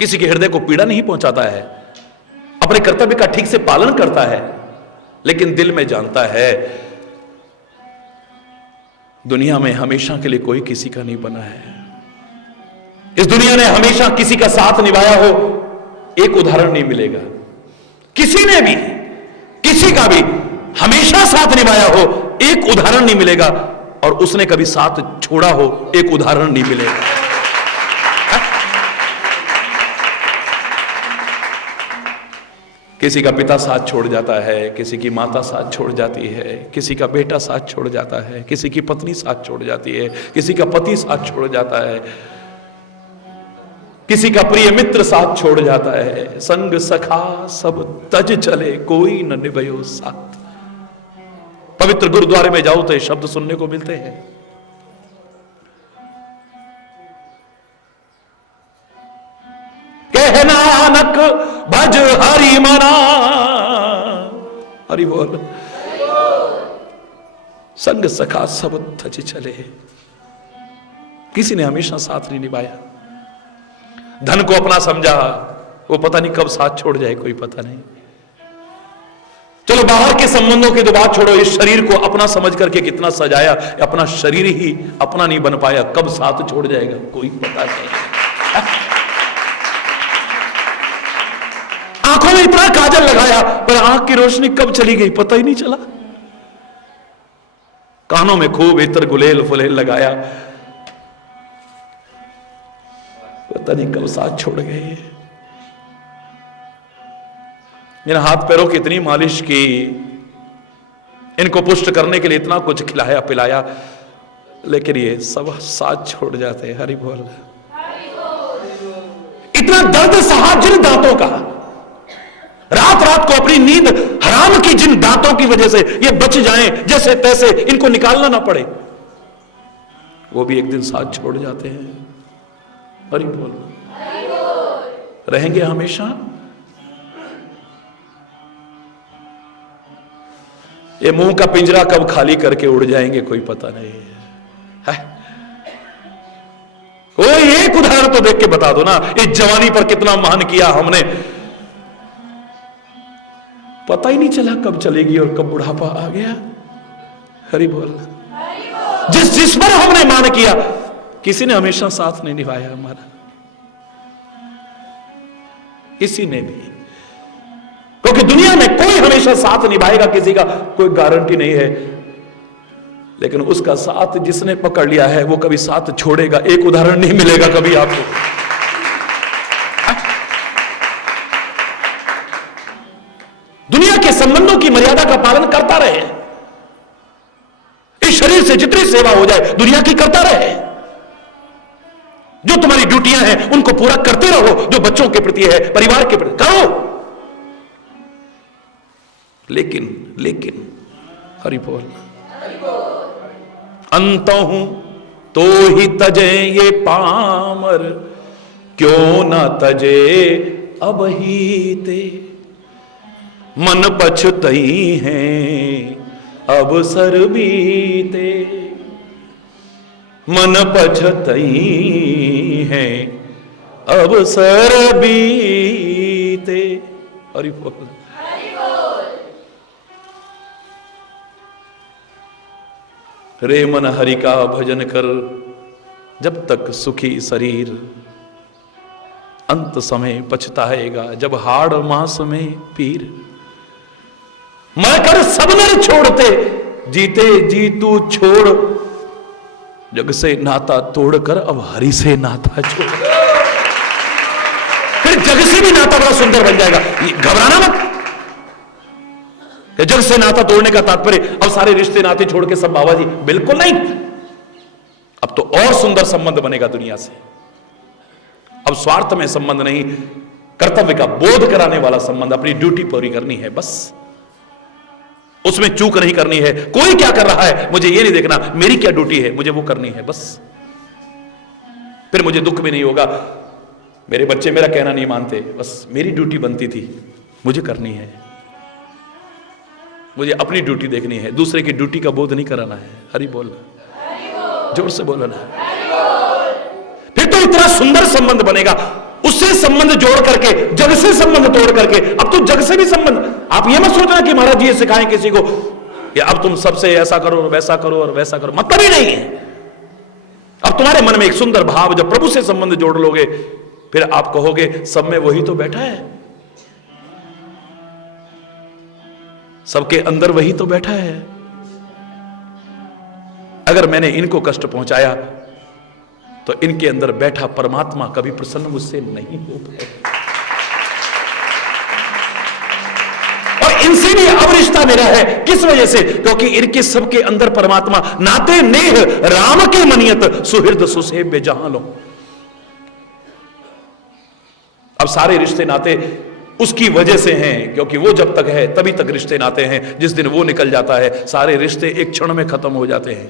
किसी के हृदय को पीड़ा नहीं पहुंचाता है, अपने कर्तव्य का ठीक से पालन करता है, लेकिन दिल में जानता है दुनिया में हमेशा के लिए कोई किसी का नहीं बना है। इस दुनिया ने हमेशा किसी का साथ निभाया हो, एक उदाहरण नहीं मिलेगा। किसी ने भी किसी का भी हमेशा साथ निभाया हो, एक उदाहरण नहीं मिलेगा, और उसने कभी साथ छोड़ा हो, एक उदाहरण नहीं मिलेगा। किसी का पिता साथ छोड़ जाता है, किसी की माता साथ छोड़ जाती है, किसी का बेटा साथ छोड़ जाता है, किसी की पत्नी साथ छोड़ जाती है, किसी का पति साथ छोड़ जाता है, किसी का प्रिय मित्र साथ छोड़ जाता है। संग सखा सब तज चले, कोई न निभयो साथ। पवित्र गुरुद्वारे में जाओ तो ये शब्द सुनने को मिलते हैं। कह नानक भज हरि मना, हरि बोल। संग सखा सब तज चले, किसी ने हमेशा साथ नहीं निभाया। धन को अपना समझा, वो पता नहीं कब साथ छोड़ जाए, कोई पता नहीं। चलो बाहर के संबंधों की तो बात छोड़ो, इस शरीर को अपना समझ करके कितना सजाया, अपना शरीर ही अपना नहीं बन पाया, कब साथ छोड़ जाएगा कोई पता नहीं। आंखों में इतना काजल लगाया, पर आंख की रोशनी कब चली गई पता ही नहीं चला। कानों में खूब इत्र गुलेल फुलेल लगाया, पता नहीं कब साथ छोड़ गए। इन हाथ पैरों की इतनी मालिश की, इनको पुष्ट करने के लिए इतना कुछ खिलाया पिलाया, लेकिन ये सब साथ छोड़ जाते हैं। हरि बोल। इतना दर्द सहा जिन दांतों का, रात रात को अपनी नींद हराम की जिन दांतों की वजह से ये बच जाएं, जैसे तैसे इनको निकालना ना पड़े, वो भी एक दिन साथ छोड़ जाते हैं। हरि बोल। रहेंगे हमेशा? ये मुंह का पिंजरा कब खाली करके उड़ जाएंगे कोई पता नहीं है। कोई एक उदाहरण तो देख के बता दो ना, इस जवानी पर कितना मान किया हमने, पता ही नहीं चला कब चलेगी और कब बुढ़ापा आ गया। हरि बोल। जिस पर हमने मान किया, किसी ने हमेशा साथ नहीं निभाया हमारा, किसी ने भी। क्योंकि दुनिया में कोई हमेशा साथ निभाएगा किसी का कोई गारंटी नहीं है, लेकिन उसका साथ जिसने पकड़ लिया है वो कभी साथ छोड़ेगा, एक उदाहरण नहीं मिलेगा कभी आपको। दुनिया के संबंधों की मर्यादा का पालन करता रहे, इस शरीर से जितनी सेवा हो जाए दुनिया की करता रहे, जो तुम्हारी ड्यूटियां हैं उनको पूरा करते रहो, जो बच्चों के प्रति है, परिवार के प्रति करो, लेकिन हरि बोल। अंतहु तो ही तजे ये पामर, क्यों ना तजे अब ही ते। मन पछतई हैं अब सर बीते, मन पछतई हैं अब सर बीते। हरि बोल। रे मन हरि का भजन कर, जब तक सुखी शरीर, अंत समय पछताएगा जब हाड़ मास में पीर। मैं कर सब नर छोड़ते, जीते जी तू छोड़, जग से नाता तोड़कर अब हरि से नाता छोड़। फिर जग से भी नाता बड़ा सुंदर बन जाएगा, घबराना मत। जग से नाता तोड़ने का तात्पर्य अब सारे रिश्ते नाते छोड़ के सब बाबा जी, बिल्कुल नहीं। अब तो और सुंदर संबंध बनेगा दुनिया से। अब स्वार्थ में संबंध नहीं, कर्तव्य का बोध कराने वाला संबंध, अपनी ड्यूटी पूरी करनी है बस, उसमें चूक नहीं करनी है। कोई क्या कर रहा है मुझे ये नहीं देखना, मेरी क्या ड्यूटी है मुझे वो करनी है बस। फिर मुझे दुख भी नहीं होगा, मेरे बच्चे मेरा कहना नहीं मानते, बस मेरी ड्यूटी बनती थी मुझे करनी है, मुझे अपनी ड्यूटी देखनी है, दूसरे की ड्यूटी का बोध नहीं कराना है। हरि बोल, जोर से बोलो ना। फिर तो इतना सुंदर संबंध बनेगा, उससे संबंध जोड़ करके, जग से संबंध तोड़ करके, अब तो जग से भी संबंध। आप ये मत सोचना कि महाराज जी ये सिखाएं किसी को, या अब तुम सबसे ऐसा करो और वैसा करो और वैसा करो, मतलब ही नहीं है। अब तुम्हारे मन में एक सुंदर भाव, जब प्रभु से संबंध जोड़ लोगे, फिर आप कहोगे सब में वही तो बैठा है, सबके अंदर वही तो बैठा है। अगर मैंने इनको कष्ट पहुंचाया तो इनके अंदर बैठा परमात्मा कभी प्रसन्न मुझसे नहीं हो पाएगा। रिश्ता मेरा है। किस वजह से? क्योंकि इनके सबके अंदर परमात्मा नाते नेह राम के मनियत सुहृद सुसेव्य जहां लो। अब सारे रिश्ते नाते उसकी वजह से हैं, क्योंकि वो जब तक है तभी तक रिश्ते नाते हैं। जिस दिन वो निकल जाता है सारे रिश्ते एक क्षण में खत्म हो जाते हैं।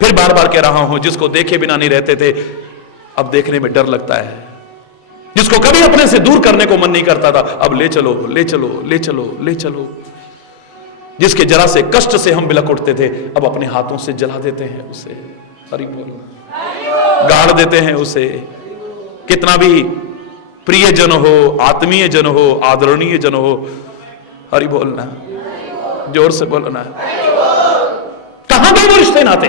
फिर बार बार कह रहा हूं, जिसको देखे बिना नहीं रहते थे अब देखने में डर लगता है। जिसको कभी अपने से दूर करने को मन नहीं करता था अब ले चलो ले चलो ले चलो ले चलो। जिसके जरा से कष्ट से हम बिलक उठते थे अब अपने हाथों से जला देते हैं उसे। हरि बोल। गाड़ देते हैं उसे। कितना भी प्रिय जन हो, आत्मीय जन हो, आदरणीय जन हो, हरि बोलना, जोर से बोलना। कहां गए वो रिश्ते नाते?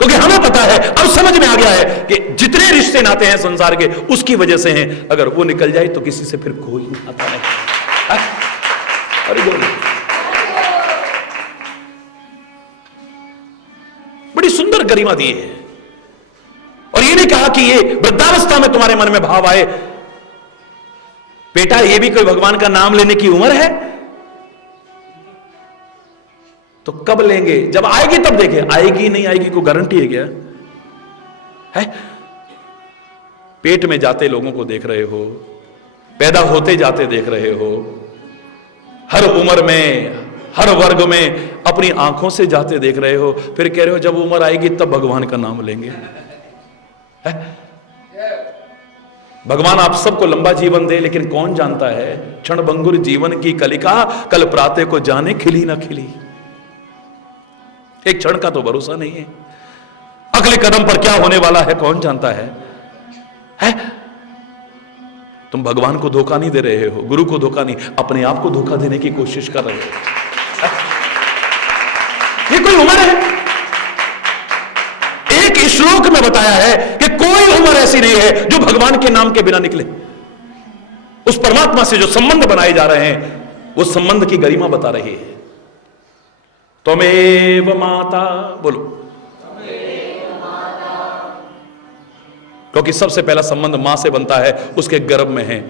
क्योंकि हमें पता है, अब समझ में आ गया है कि जितने रिश्ते नाते हैं संसार के उसकी वजह से हैं। अगर वो निकल जाए तो किसी से फिर कोई नाता नहीं। हरि बोल। बड़ी सुंदर गरिमा दी है। और ये नहीं कहा कि ये वृद्धावस्था में तुम्हारे मन में भाव आए, बेटा ये भी कोई भगवान का नाम लेने की उम्र है। तो कब लेंगे? जब आएगी तब देखें। आएगी नहीं आएगी को गारंटी है क्या? है? पेट में जाते लोगों को देख रहे हो, पैदा होते जाते देख रहे हो, हर उम्र में हर वर्ग में अपनी आंखों से जाते देख रहे हो, फिर कह रहे हो जब उम्र आएगी तब भगवान का नाम लेंगे। है? भगवान आप सबको लंबा जीवन दे, लेकिन कौन जानता है क्षण भंगुर जीवन की कलिका कल प्रातः को जाने खिली ना खिली। एक क्षण का तो भरोसा नहीं है। अगले कदम पर क्या होने वाला है कौन जानता है? है? तुम भगवान को धोखा नहीं दे रहे हो, गुरु को धोखा नहीं, अपने आप को धोखा देने की कोशिश कर रहे हो। ये कोई उम्र है? एक श्लोक में बताया है कि कोई उम्र ऐसी नहीं है जो भगवान के नाम के बिना निकले। उस परमात्मा से जो संबंध बनाए जा रहे हैं वो संबंध की गरिमा बता रही है। त्वमेव माता, बोलो। क्योंकि सबसे पहला संबंध मां से बनता है, उसके गर्भ में है।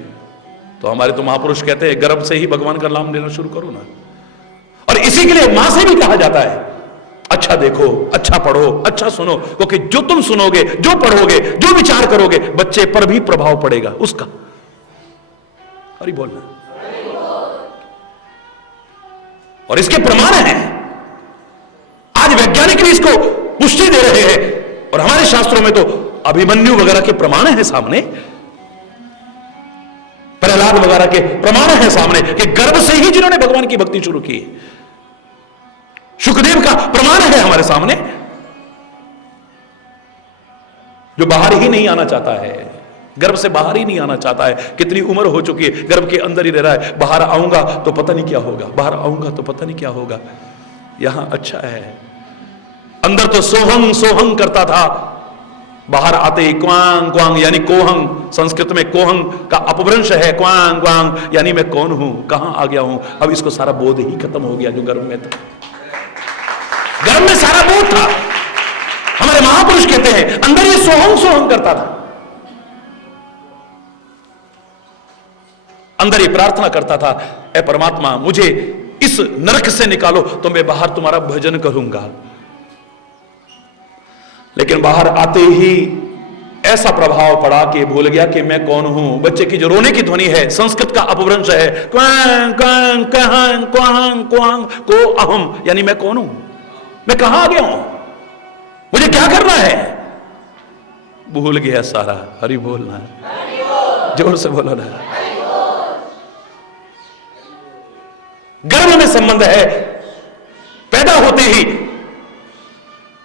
तो हमारे तो महापुरुष कहते हैं गर्भ से ही भगवान का नाम लेना शुरू करो ना। और इसी के लिए मां से भी कहा जाता है अच्छा देखो, अच्छा पढ़ो, अच्छा सुनो, क्योंकि जो तुम सुनोगे, जो पढ़ोगे, जो विचार करोगे बच्चे पर भी प्रभाव पड़ेगा उसका। हरि बोलना। और इसके प्रमाण हैं, आज वैज्ञानिक भी इसको पुष्टि दे रहे हैं। और हमारे शास्त्रों में तो अभिमन्यु वगैरह के प्रमाण हैं सामने, प्रहलाद वगैरह के प्रमाण हैं सामने कि गर्भ से ही जिन्होंने भगवान की भक्ति शुरू की। सुखदेव का प्रमाण है हमारे सामने, जो बाहर ही नहीं आना चाहता है, गर्भ से बाहर ही नहीं आना चाहता है। कितनी उम्र हो चुकी है, गर्भ के अंदर ही रह रहा है। बाहर आऊंगा तो पता नहीं क्या होगा, बाहर आऊंगा तो पता नहीं क्या होगा। यहां अच्छा है, अंदर तो सोहंग सोहंग करता था, बाहर आते ही क्वांग क्वांग यानी कोहंग, संस्कृत में कोहंग का अपभ्रंश है क्वांग क्वांग यानी मैं कौन हूं, कहां आ गया हूं। अब इसको सारा बोध ही खत्म हो गया जो गर्भ में था। गर्भ में सारा बोध था। हमारे महापुरुष कहते हैं अंदर ये सोहंग सोहंग करता था, अंदर ये प्रार्थना करता था, ऐ परमात्मा मुझे इस नरक से निकालो तो मैं बाहर तुम्हारा भजन करूंगा। लेकिन बाहर आते ही ऐसा प्रभाव पड़ा कि भूल गया कि मैं कौन हूं। बच्चे की जो रोने की ध्वनि है संस्कृत का अपभ्रंश है क्वांग क्वांग क्वांग क्वांग क्वांग को अहम यानी मैं कौन हूं, मैं कहां आ गया हूं, मुझे क्या करना है, भूल गया सारा। हरि बोलना, जोर से बोलो ना। गर्भ में संबंध है, पैदा होते ही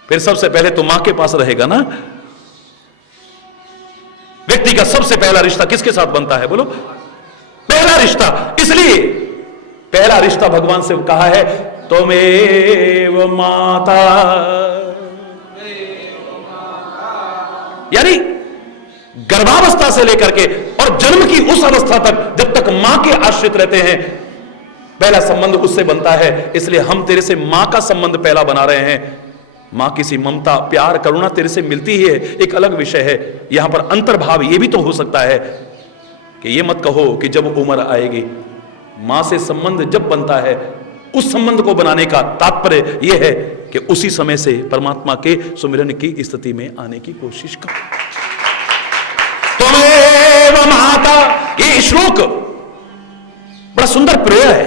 फिर सबसे पहले तो मां के पास रहेगा ना। व्यक्ति का सबसे पहला रिश्ता किसके साथ बनता है बोलो? पहला रिश्ता। इसलिए पहला रिश्ता भगवान से कहा है त्वमेव माता, यानी गर्भावस्था से लेकर के और जन्म की उस अवस्था तक जब तक मां के आश्रित रहते हैं पहला संबंध उससे बनता है। इसलिए हम तेरे से मां का संबंध पहला बना रहे हैं। मां किसी ममता प्यार करुणा तेरे से मिलती ही है, एक अलग विषय है। यहां पर अंतर्भाव यह भी तो हो सकता है कि यह मत कहो कि जब उम्र आएगी मां से संबंध जब बनता है, उस संबंध को बनाने का तात्पर्य यह है कि उसी समय से परमात्मा के सुमिरन की स्थिति में आने की कोशिश करो। त्वमेव माता, ये श्लोक बड़ा सुंदर प्रयोग है,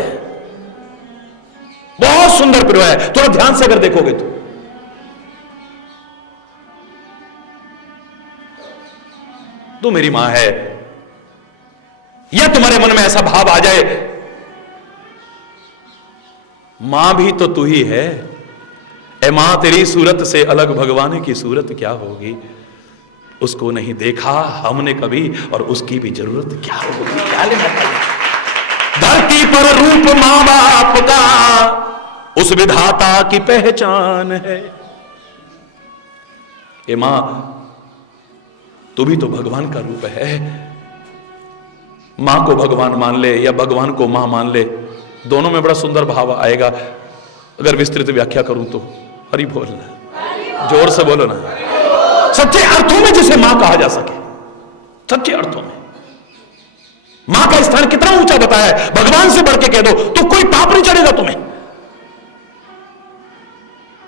बहुत सुंदर प्रयोग है। थोड़ा ध्यान से अगर देखोगे तो मेरी मां है, या तुम्हारे मन में ऐसा भाव आ जाए मां भी तो तू ही है, ए मां तेरी सूरत से अलग भगवान की सूरत क्या होगी, उसको नहीं देखा हमने कभी और उसकी भी जरूरत क्या होगी। क्या लेना धरती पर रूप मां बाप का उस विधाता की पहचान है। ए मां तू भी तो भगवान का रूप है। मां को भगवान मान ले या भगवान को मां मान ले, दोनों में बड़ा सुंदर भाव आएगा। अगर विस्तृत व्याख्या करूं तो हरि बोलना, जोर से बोलो ना, सच्चे अर्थों में जिसे मां कहा जा सके, सच्चे अर्थों में मां का स्थान कितना ऊंचा बताया है। भगवान से बढ़ के कह दो तो कोई पाप नहीं चढ़ेगा तुम्हें,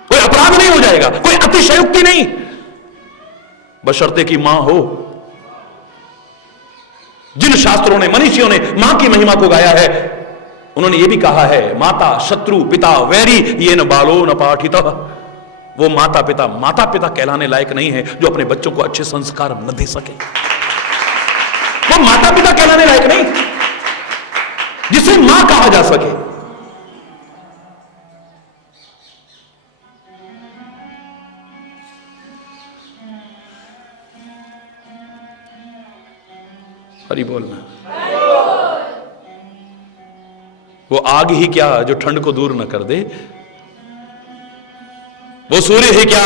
कोई अपराध नहीं हो जाएगा, कोई अतिशयोक्ति नहीं, बशर्ते की मां हो। जिन शास्त्रों ने, मनीषियों ने मां की महिमा को गाया है, उन्होंने यह भी कहा है माता शत्रु पिता वैरी ये न बालो न पाठिता। वो माता पिता कहलाने लायक नहीं है जो अपने बच्चों को अच्छे संस्कार न दे सके। वो माता पिता कहलाने लायक नहीं जिसे मां कहा जा सके। हरि बोलना। वो आग ही क्या जो ठंड को दूर न कर दे, वो सूर्य ही क्या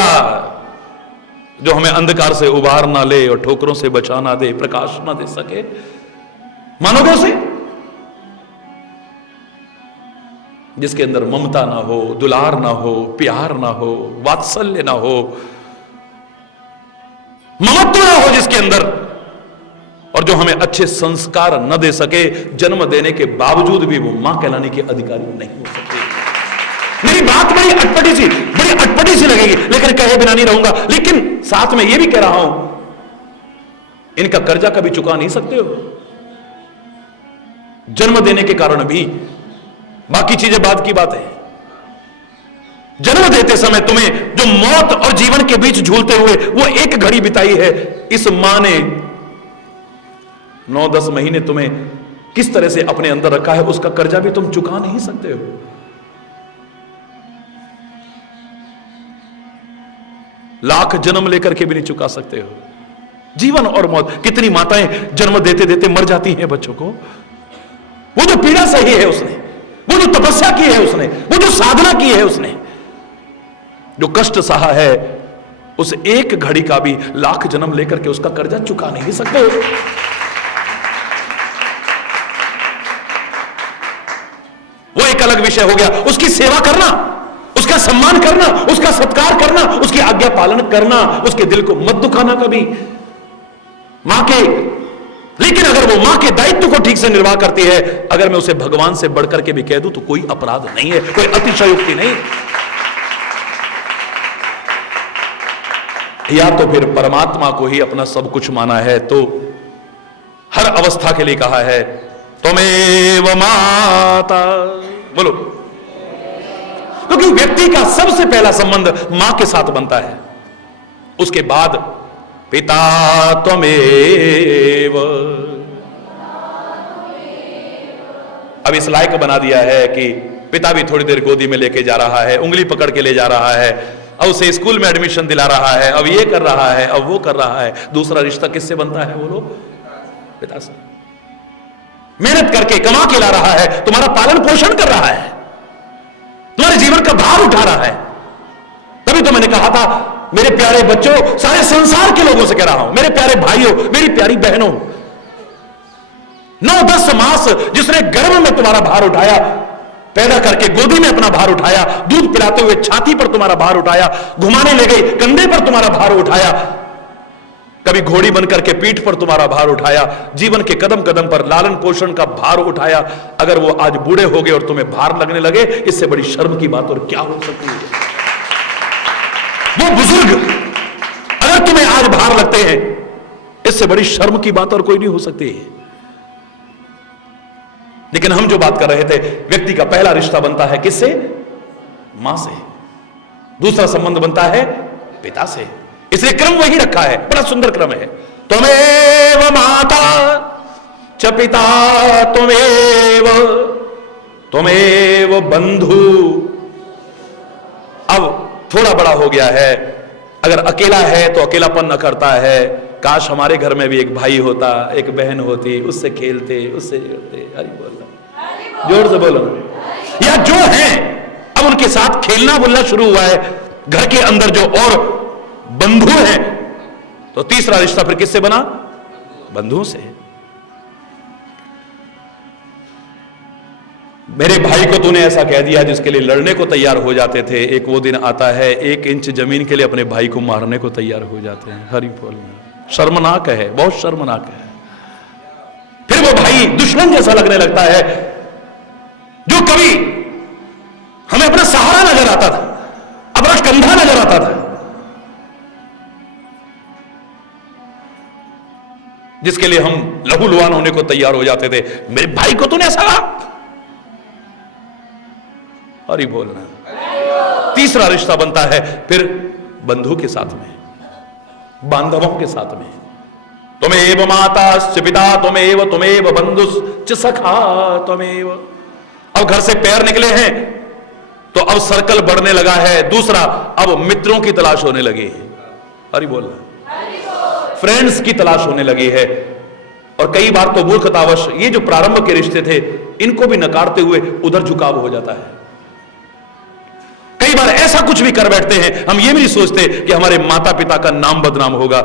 जो हमें अंधकार से उबार ना ले और ठोकरों से बचा ना दे, प्रकाश ना दे सके। मानोगे उसे जिसके अंदर ममता ना हो, दुलार ना हो, प्यार ना हो, वात्सल्य ना हो, ममत्व ना हो जिसके अंदर, और जो हमें अच्छे संस्कार न दे सके, जन्म देने के बावजूद भी वो मां कहलाने के अधिकारी नहीं हो सकते। मेरी बात बड़ी अटपटी सी लगेगी, लेकिन कहे बिना नहीं रहूंगा। लेकिन साथ में यह भी कह रहा हूं, इनका कर्जा कभी चुका नहीं सकते हो। जन्म देने के कारण भी, बाकी चीजें बाद की बात है। जन्म देते समय तुम्हें जो मौत और जीवन के बीच झूलते हुए वो एक घड़ी बिताई है, इस मां ने 9-10 महीने तुम्हें किस तरह से अपने अंदर रखा है, उसका कर्जा भी तुम चुका नहीं सकते हो। लाख जन्म लेकर के भी नहीं चुका सकते हो। जीवन और मौत, कितनी माताएं जन्म देते देते मर जाती हैं बच्चों को। वो जो पीड़ा सही है उसने, वो जो तपस्या की है उसने, वो जो साधना की है उसने, जो कष्ट सहा है, उस एक घड़ी का भी लाख जन्म लेकर के उसका कर्जा चुका नहीं सकते हो। वो एक अलग विषय हो गया। उसकी सेवा करना, उसका सम्मान करना, उसका सत्कार करना, उसकी आज्ञा पालन करना, उसके दिल को मत दुखाना कभी। मां के, लेकिन अगर वो मां के दायित्व को ठीक से निर्वाह करती है, अगर मैं उसे भगवान से बढ़कर के भी कह दूं तो कोई अपराध नहीं है, कोई अतिशयोक्ति नहीं। या तो फिर परमात्मा को ही अपना सब कुछ माना है, तो हर अवस्था के लिए कहा है त्वमेव माता। बोलो, क्योंकि व्यक्ति का सबसे पहला संबंध मां के साथ बनता है, उसके बाद पिता त्वमेव। अब इस लायक बना दिया है कि पिता भी थोड़ी देर गोदी में लेके जा रहा है, उंगली पकड़ के ले जा रहा है, अब उसे स्कूल में एडमिशन दिला रहा है, अब ये कर रहा है, अब वो कर रहा है। दूसरा रिश्ता किससे बनता है बोलो? पिता से। मेहनत करके कमा के ला रहा है, तुम्हारा पालन पोषण कर रहा है, तुम्हारे जीवन का भार उठा रहा है। तभी तो मैंने कहा था मेरे प्यारे बच्चों, सारे संसार के लोगों से कह रहा हूं, मेरे प्यारे भाइयों, मेरी प्यारी बहनों, 9-10 मास जिसने गर्भ में तुम्हारा भार उठाया, पैदा करके गोदी में अपना भार उठाया, दूध पिलाते हुए छाती पर तुम्हारा भार उठाया, घुमाने ले गई कंधे पर तुम्हारा भार उठाया, कभी घोड़ी बनकर के पीठ पर तुम्हारा भार उठाया, जीवन के कदम कदम पर लालन पोषण का भार उठाया, अगर वो आज बूढ़े हो गए और तुम्हें भार लगने लगे, इससे बड़ी शर्म की बात और क्या हो सकती है। वो बुजुर्ग अगर तुम्हें आज भार लगते हैं, इससे बड़ी शर्म की बात और कोई नहीं हो सकती। लेकिन हम जो बात कर रहे थे, व्यक्ति का पहला रिश्ता बनता है किससे? मां से। दूसरा संबंध बनता है पिता से। इसलिए क्रम वही रखा है, बड़ा सुंदर क्रम है। त्वमेव माता च पिता त्वमेव बंधु। अब थोड़ा बड़ा हो गया है, अगर अकेला है तो अकेलापन न करता है, काश हमारे घर में भी एक भाई होता, एक बहन होती, उससे खेलते, उससे जोड़ते। हरि बोल, जोर से बोलो। या जो है अब उनके साथ खेलना बुलना शुरू हुआ है, घर के अंदर जो और बंधु हैं, तो तीसरा रिश्ता फिर किससे बना? बंधुओं से। मेरे भाई को तूने ऐसा कह दिया जिसके लिए लड़ने को तैयार हो जाते थे, एक वो दिन आता है 1 इंच जमीन के लिए अपने भाई को मारने को तैयार हो जाते हैं। हरि बोल। शर्मनाक है, बहुत शर्मनाक है। फिर वो भाई दुश्मन जैसा लगने लगता है, जो कभी हमें अपना सहारा नजर आता था, अपना कंधा नजर आता था, जिसके लिए हम लहूलुहान होने को तैयार हो जाते थे। मेरे भाई को तूने ऐसा कहा। हरि बोलना। तीसरा रिश्ता बनता है फिर बंधु के साथ में, बांधवों के साथ में। त्वमेव माताश्च पिता त्वमेव बंधुश्च सखा त्वमेव। अब घर से पैर निकले हैं तो अब सर्कल बढ़ने लगा है। दूसरा, अब मित्रों की तलाश होने लगी है। हरि बोलना। फ्रेंड्स की तलाश होने लगी है। और कई बार तो मूर्खतावश ये जो प्रारंभ के रिश्ते थे, इनको भी नकारते हुए उधर झुकाव हो जाता है। कई बार ऐसा कुछ भी कर बैठते हैं, हम ये भी नहीं सोचते कि हमारे माता पिता का नाम बदनाम होगा।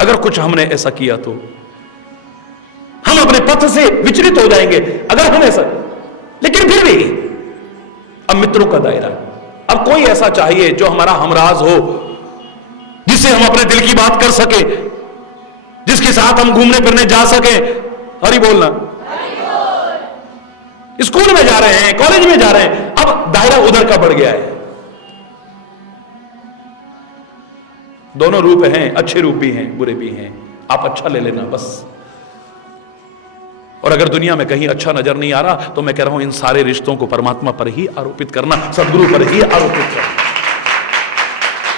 अगर कुछ हमने ऐसा किया तो हम अपने पथ से विचलित हो जाएंगे, अगर हम ऐसा। लेकिन फिर भी अब मित्रों का दायरा, अब कोई ऐसा चाहिए जो हमारा हमराज हो, जिससे हम अपने दिल की बात कर सके, जिसके साथ हम घूमने फिरने जा सके। हरि बोलना। स्कूल में जा रहे हैं, कॉलेज में जा रहे हैं, अब दायरा उधर का बढ़ गया है। दोनों रूप हैं, अच्छे रूप भी हैं, बुरे भी हैं। आप अच्छा ले लेना बस। और अगर दुनिया में कहीं अच्छा नजर नहीं आ रहा, तो मैं कह रहा हूं इन सारे रिश्तों को परमात्मा पर ही आरोपित करना, सदगुरु पर ही आरोपित करना।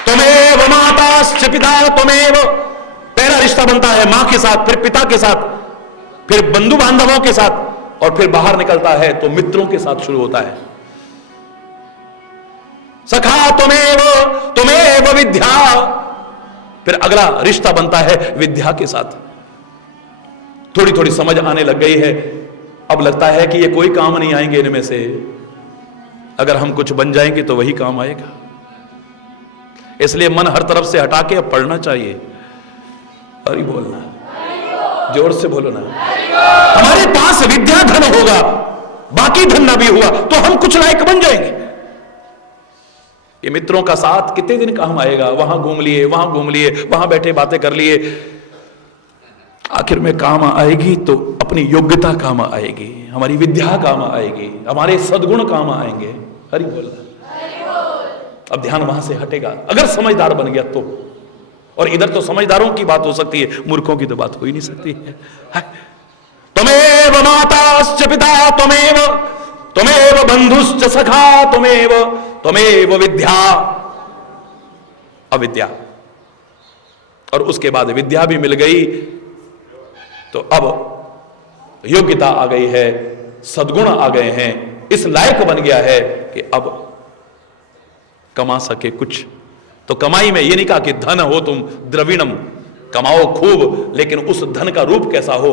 त्वमेव माताश्च पिता त्वमेव। पहला रिश्ता बनता है मां के साथ, फिर पिता के साथ, फिर बंधु बांधवों के साथ, और फिर बाहर निकलता है तो मित्रों के साथ शुरू होता है। सखा त्वमेव विद्या। फिर अगला रिश्ता बनता है विद्या के साथ। थोड़ी थोड़ी समझ आने लग गई है, अब लगता है कि ये कोई काम नहीं आएंगे इनमें से, अगर हम कुछ बन जाएंगे तो वही काम आएगा। इसलिए मन हर तरफ से हटा के अब पढ़ना चाहिए। हरि बोलना, जोर से बोलो ना। हमारे पास विद्या धन होगा, बाकी धन ना भी हुआ तो हम कुछ लायक बन जाएंगे। ये मित्रों का साथ कितने दिन काम आएगा? वहां घूम लिए, वहां घूम लिए, वहां बैठे बातें कर लिए, आखिर में काम आएगी तो अपनी योग्यता काम आएगी, हमारी विद्या काम आएगी, हमारे सद्गुण काम आएंगे। हरि बोलना। अब ध्यान वहां से हटेगा अगर समझदार बन गया तो। और इधर तो समझदारों की बात हो सकती है, मूर्खों की तो बात हो ही नहीं सकती है। त्वमेव माताश्च पिता त्वमेव बंधुश्च सखा त्वमेव विद्या। अविद्या, और उसके बाद विद्या भी मिल गई तो अब योग्यता आ गई है, सद्गुण आ गए हैं, इस लायक बन गया है कि अब कमा सके कुछ। तो कमाई में ये नहीं कहा कि धन हो तुम द्रविणम, कमाओ खूब, लेकिन उस धन का रूप कैसा हो?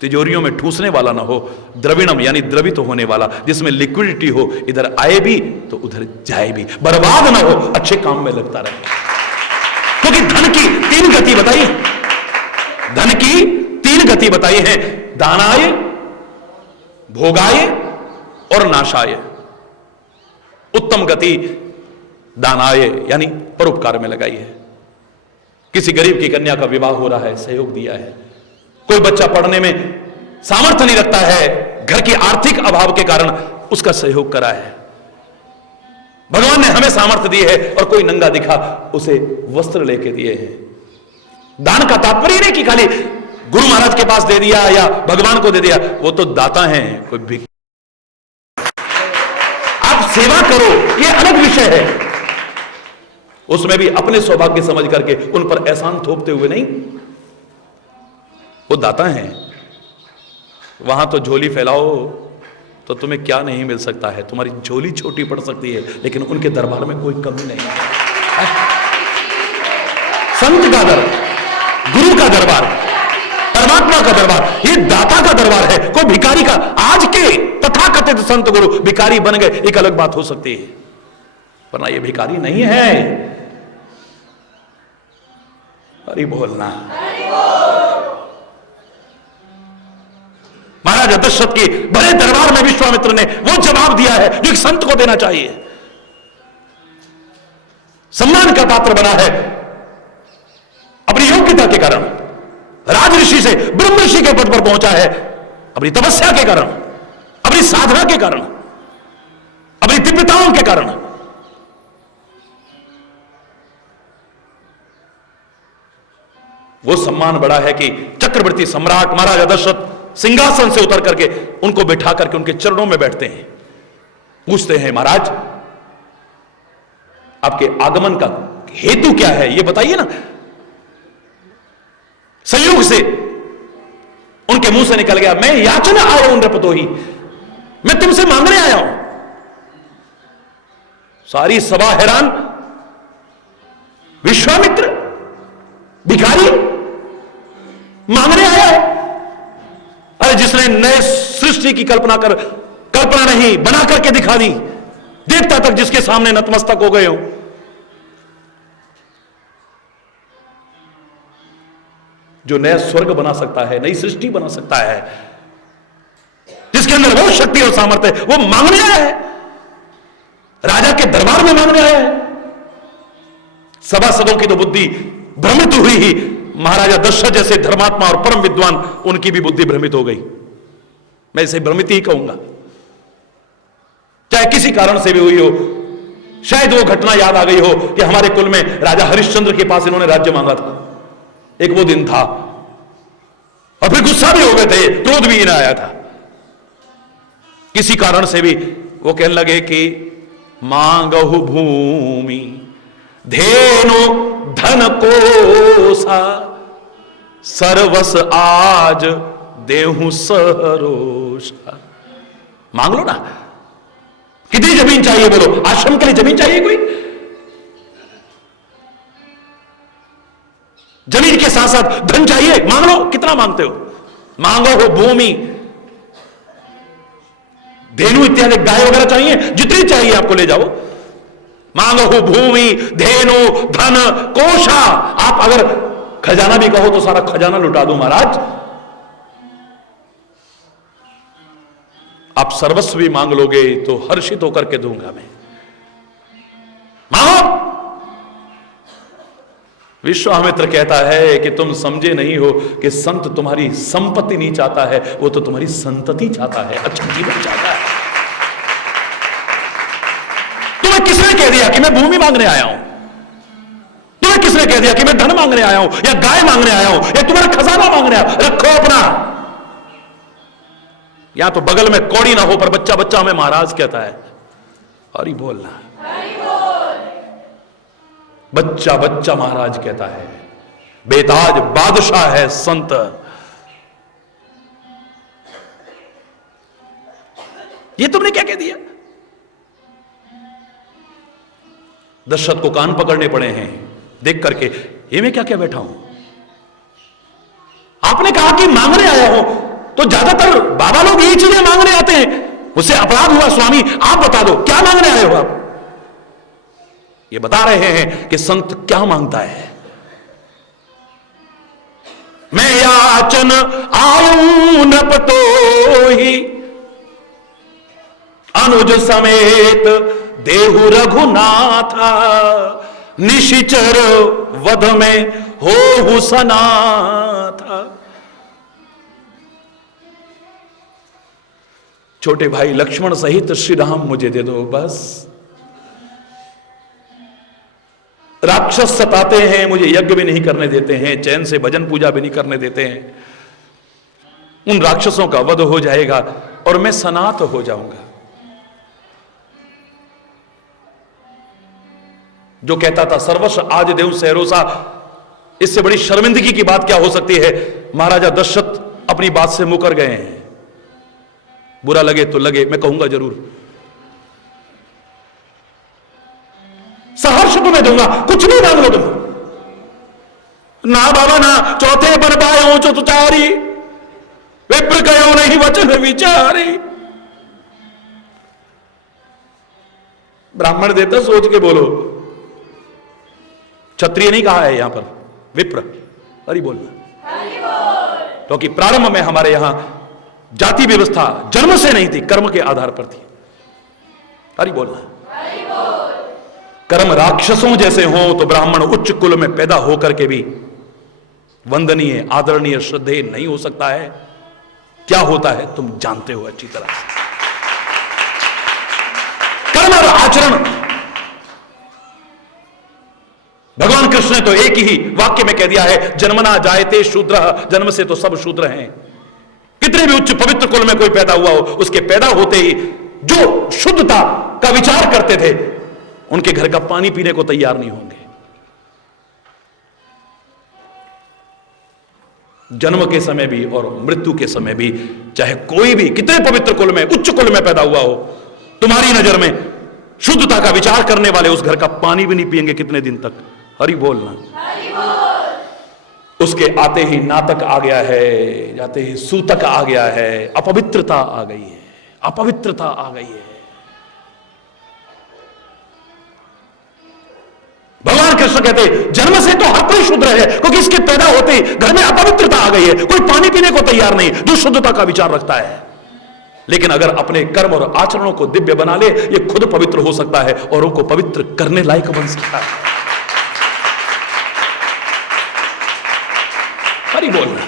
तिजोरियों में ठूसने वाला ना हो, द्रविणम यानी द्रवित तो होने वाला, जिसमें लिक्विडिटी हो, इधर आए भी तो उधर जाए भी, बर्बाद ना हो, अच्छे काम में लगता रहे। क्योंकि धन की 3 गति बताई, धन की 3 गति बताई है, दानाय, भोगाय और नाशाय। उत्तम गति दानाय यानी परोपकार में लगाई है। किसी गरीब की कन्या का विवाह हो रहा है, सहयोग दिया है। कोई बच्चा पढ़ने में सामर्थ्य नहीं रखता है, घर की आर्थिक अभाव के कारण उसका सहयोग करा है। भगवान ने हमें सामर्थ्य दी है और कोई नंगा दिखा उसे वस्त्र लेके दिए हैं। दान का तात्पर्य नहीं कि खाली गुरु महाराज के पास दे दिया या भगवान को दे दिया, वो तो दाता हैं। कोई भी आप सेवा करो, ये अलग विषय है, उसमें भी अपने सौभाग्य समझ करके उन पर एहसान थोपते हुए नहीं। वो दाता हैं। वहां तो झोली फैलाओ तो तुम्हें क्या नहीं मिल सकता है। तुम्हारी झोली छोटी पड़ सकती है, लेकिन उनके दरबार में कोई कमी नहीं है। संत का दरबार, गुरु का दरबार, परमात्मा का दरबार, ये दाता का दरबार है। कोई भिखारी का, आज के तथाकथित संत गुरु भिखारी बन गए, एक अलग बात हो सकती है, वरना ये भिखारी नहीं है। हरि बोलना। महाराज दशरथ के बड़े दरबार में विश्वामित्र ने वो जवाब दिया है जो एक संत को देना चाहिए। सम्मान का पात्र बना है अपनी योग्यता के कारण, राज ऋषि से ब्रह्म ऋषि के पद पर पहुंचा है अपनी तपस्या के कारण, अपनी साधना के कारण, अपनी दिव्यताओं के कारण। वो सम्मान बड़ा है कि चक्रवर्ती सम्राट महाराजा दशरथ सिंहासन से उतर करके उनको बिठा करके उनके चरणों में बैठते हैं, पूछते हैं महाराज आपके आगमन का हेतु क्या है, ये बताइए ना। संयोग से उनके मुंह से निकल गया, मैं याचना आया हूं नृपतोही, मैं तुमसे मांगने आया हूं। सारी सभा हैरान, विश्वामित्र भिखारी मांगने आया है। अरे जिसने नए सृष्टि की कल्पना नहीं बना करके दिखा दी, देवता तक जिसके सामने नतमस्तक हो गए हो, जो नया स्वर्ग बना सकता है, नई सृष्टि बना सकता है, जिसके अंदर वो शक्ति और सामर्थ्य है, वो मांगने आया है, राजा के दरबार में मांगने आया है। सभासदों की तो बुद्धि भ्रमित हुई ही, महाराजा दशरथ जैसे धर्मात्मा और परम विद्वान, उनकी भी बुद्धि भ्रमित हो गई। मैं इसे भ्रमित ही कहूंगा, चाहे किसी कारण से भी हुई हो। शायद वो घटना याद आ गई हो कि हमारे कुल में राजा हरिश्चंद्र के पास इन्होंने राज्य मांगा था, एक वो दिन था, और फिर गुस्सा भी हो गए थे, क्रोध भी इन्हें आया था। किसी कारण से भी वो कहने लगे कि मांगहु भूमि धेनु धन कोसा, सर्वस आज देहु सरोषा। मांग लो ना, कितनी जमीन चाहिए बोलो, आश्रम के लिए जमीन चाहिए कोई? जमीन के साथ साथ धन चाहिए, मांग लो, कितना मांगते हो? मांगो हो भूमि, धेनु इत्यादि गाय वगैरह चाहिए, जितनी चाहिए आपको ले जाओ। मांगो हो भूमि धेनु धन कोशा, आप अगर खजाना भी कहो तो सारा खजाना लुटा दूं महाराज। आप सर्वस्व भी मांग लोगे तो हर्षित होकर के दूंगा मैं। मांगो। विश्वामित्र कहता है कि तुम समझे नहीं हो कि संत तुम्हारी संपत्ति नहीं चाहता है, वो तो तुम्हारी संतति चाहता है, अच्छा जीवन चाहता है। तुम्हें किसने कह दिया कि मैं भूमि मांगने आया हूं? तुम्हें किसने कह दिया कि मैं धन मांगने आया हूं या गाय मांगने आया हूं या तुम्हारा खजाना मांगने आया हूं? रखो अपना। या तो बगल में कौड़ी ना हो पर बच्चा बच्चा हमें महाराज कहता है, और ही बोलना, बच्चा बच्चा महाराज कहता है, बेताज बादशाह है संत। ये तुमने क्या कह दिया? दशरथ को कान पकड़ने पड़े हैं देख करके, ये मैं क्या क्या बैठा हूं? आपने कहा कि मांगने आया हो, तो ज्यादातर बाबा लोग यही चीजें मांगने आते हैं। उससे अपराध हुआ स्वामी, आप बता दो क्या मांगने आए हो आप? ये बता रहे हैं कि संत क्या मांगता है। मैं याचन आऊं नपतोही, अनुज समेत देहु रघुनाथा, निशिचर वध में हो सनाथ। छोटे भाई लक्ष्मण सहित श्री राम मुझे दे दो बस। राक्षस सताते हैं, मुझे यज्ञ भी नहीं करने देते हैं, चैन से भजन पूजा भी नहीं करने देते हैं। उन राक्षसों का वध हो जाएगा और मैं सनाथ हो जाऊंगा। जो कहता था सर्वस्व आज देव सहरोसा, इससे बड़ी शर्मिंदगी की बात क्या हो सकती है। महाराजा दशरथ अपनी बात से मुकर गए हैं। बुरा लगे तो लगे, मैं कहूंगा जरूर। सहर्ष तुम्हें दूंगा, कुछ भी मांग लो तुम। ना बाबा ना, चौथे बन पायो चतुचारी, विप्र कयो नहीं वचन विचारी। ब्राह्मण देता सोच के बोलो। क्षत्रिय नहीं कहा है यहां पर, विप्र। हरि बोलना, क्योंकि प्रारंभ में हमारे यहां जाति व्यवस्था जन्म से नहीं थी, कर्म के आधार पर थी। हरि बोलना। कर्म राक्षसों जैसे हो तो ब्राह्मण उच्च कुल में पैदा होकर के भी वंदनीय, आदरणीय, श्रद्धेय नहीं हो सकता है। क्या होता है तुम जानते हो अच्छी तरह से। कर्म और आचरण, भगवान कृष्ण ने तो एक ही वाक्य में कह दिया है, जन्मना जायते शूद्रः, जन्म से तो सब शूद्र हैं। कितने भी उच्च पवित्र कुल में कोई पैदा हुआ हो, उसके पैदा होते ही जो शुद्धता का विचार करते थे, उनके घर का पानी पीने को तैयार नहीं होंगे। जन्म के समय भी और मृत्यु के समय भी, चाहे कोई भी कितने पवित्र कुल में, उच्च कुल में पैदा हुआ हो, तुम्हारी नजर में शुद्धता का विचार करने वाले उस घर का पानी भी नहीं पिएंगे कितने दिन तक। हरि बोलना। उसके आते ही नातक आ गया है, जाते ही सूतक आ गया है, अपवित्रता आ गई है, अपवित्रता आ गई है। भगवान कृष्ण कहते जन्म से तो हर कोई शुद्र है, क्योंकि इसके पैदा होते ही घर में अपवित्रता आ गई है। कोई पानी पीने को तैयार नहीं जो शुद्धता का विचार रखता है। लेकिन अगर अपने कर्म और आचरणों को दिव्य बना ले, ये खुद पवित्र हो सकता है और उनको पवित्र करने लायक बन सकता है। हरि बोलना।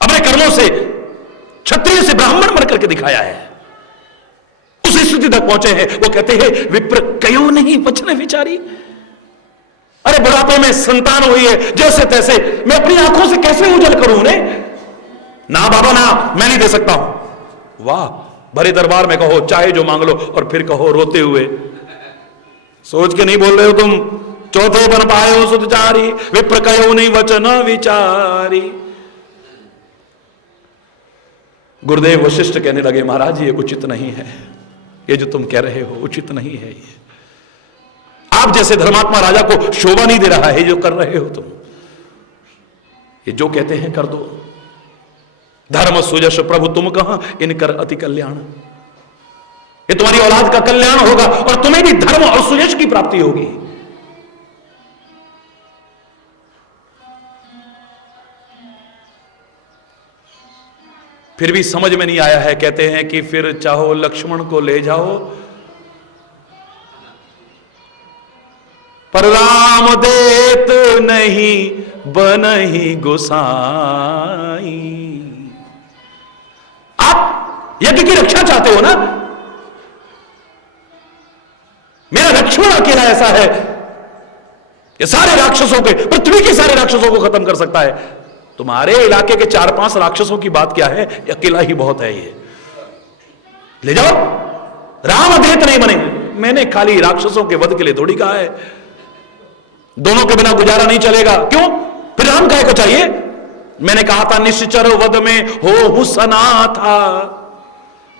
अपने कर्मों से क्षत्रिय से ब्राह्मण बनकर के दिखाया है, उस स्थिति तक पहुंचे हैं। वो कहते हैं विप्र कयो नहीं वचन विचारी। अरे बुढ़ापे में संतान हुई है, जैसे तैसे मैं अपनी आंखों से कैसे उजल करूं उन्हें। ना बाबा ना, मैं नहीं दे सकता हूं। वाह, भरे दरबार में कहो चाहे जो मांग लो और फिर कहो रोते हुए, सोच के नहीं बोल रहे हो तुम। चौथे बन पायो सुधारी, विप्र कयो नहीं वचन विचारी। गुरुदेव वशिष्ठ कहने लगे महाराज ये उचित नहीं है, ये जो तुम कह रहे हो उचित नहीं है। ये आप जैसे धर्मात्मा राजा को शोभा नहीं दे रहा है जो कर रहे हो तुम। ये जो कहते हैं कर दो। धर्म सुजस प्रभु तुम कहां इनकर अति कल्याण। ये तुम्हारी औलाद का कल्याण होगा और तुम्हें भी धर्म और सुजस की प्राप्ति होगी। फिर भी समझ में नहीं आया है। कहते हैं कि फिर चाहो लक्ष्मण को ले जाओ, पर राम देत नहीं बनहि गोसाई। आप यज्ञ की रक्षा चाहते हो ना। मेरा लक्ष्मण अकेला ऐसा है कि सारे राक्षसों के, पृथ्वी के सारे राक्षसों को खत्म कर सकता है। तुम्हारे इलाके के 4-5 राक्षसों की बात क्या है, अकेला ही बहुत है। ये ले जाओ, राम अधेत नहीं बने। मैंने खाली राक्षसों के वध के लिए थोड़ी कहा है। दोनों के बिना गुजारा नहीं चलेगा। क्यों? फिर राम काहे को चाहिए? मैंने कहा था निश्चर वध में हो सनाथ।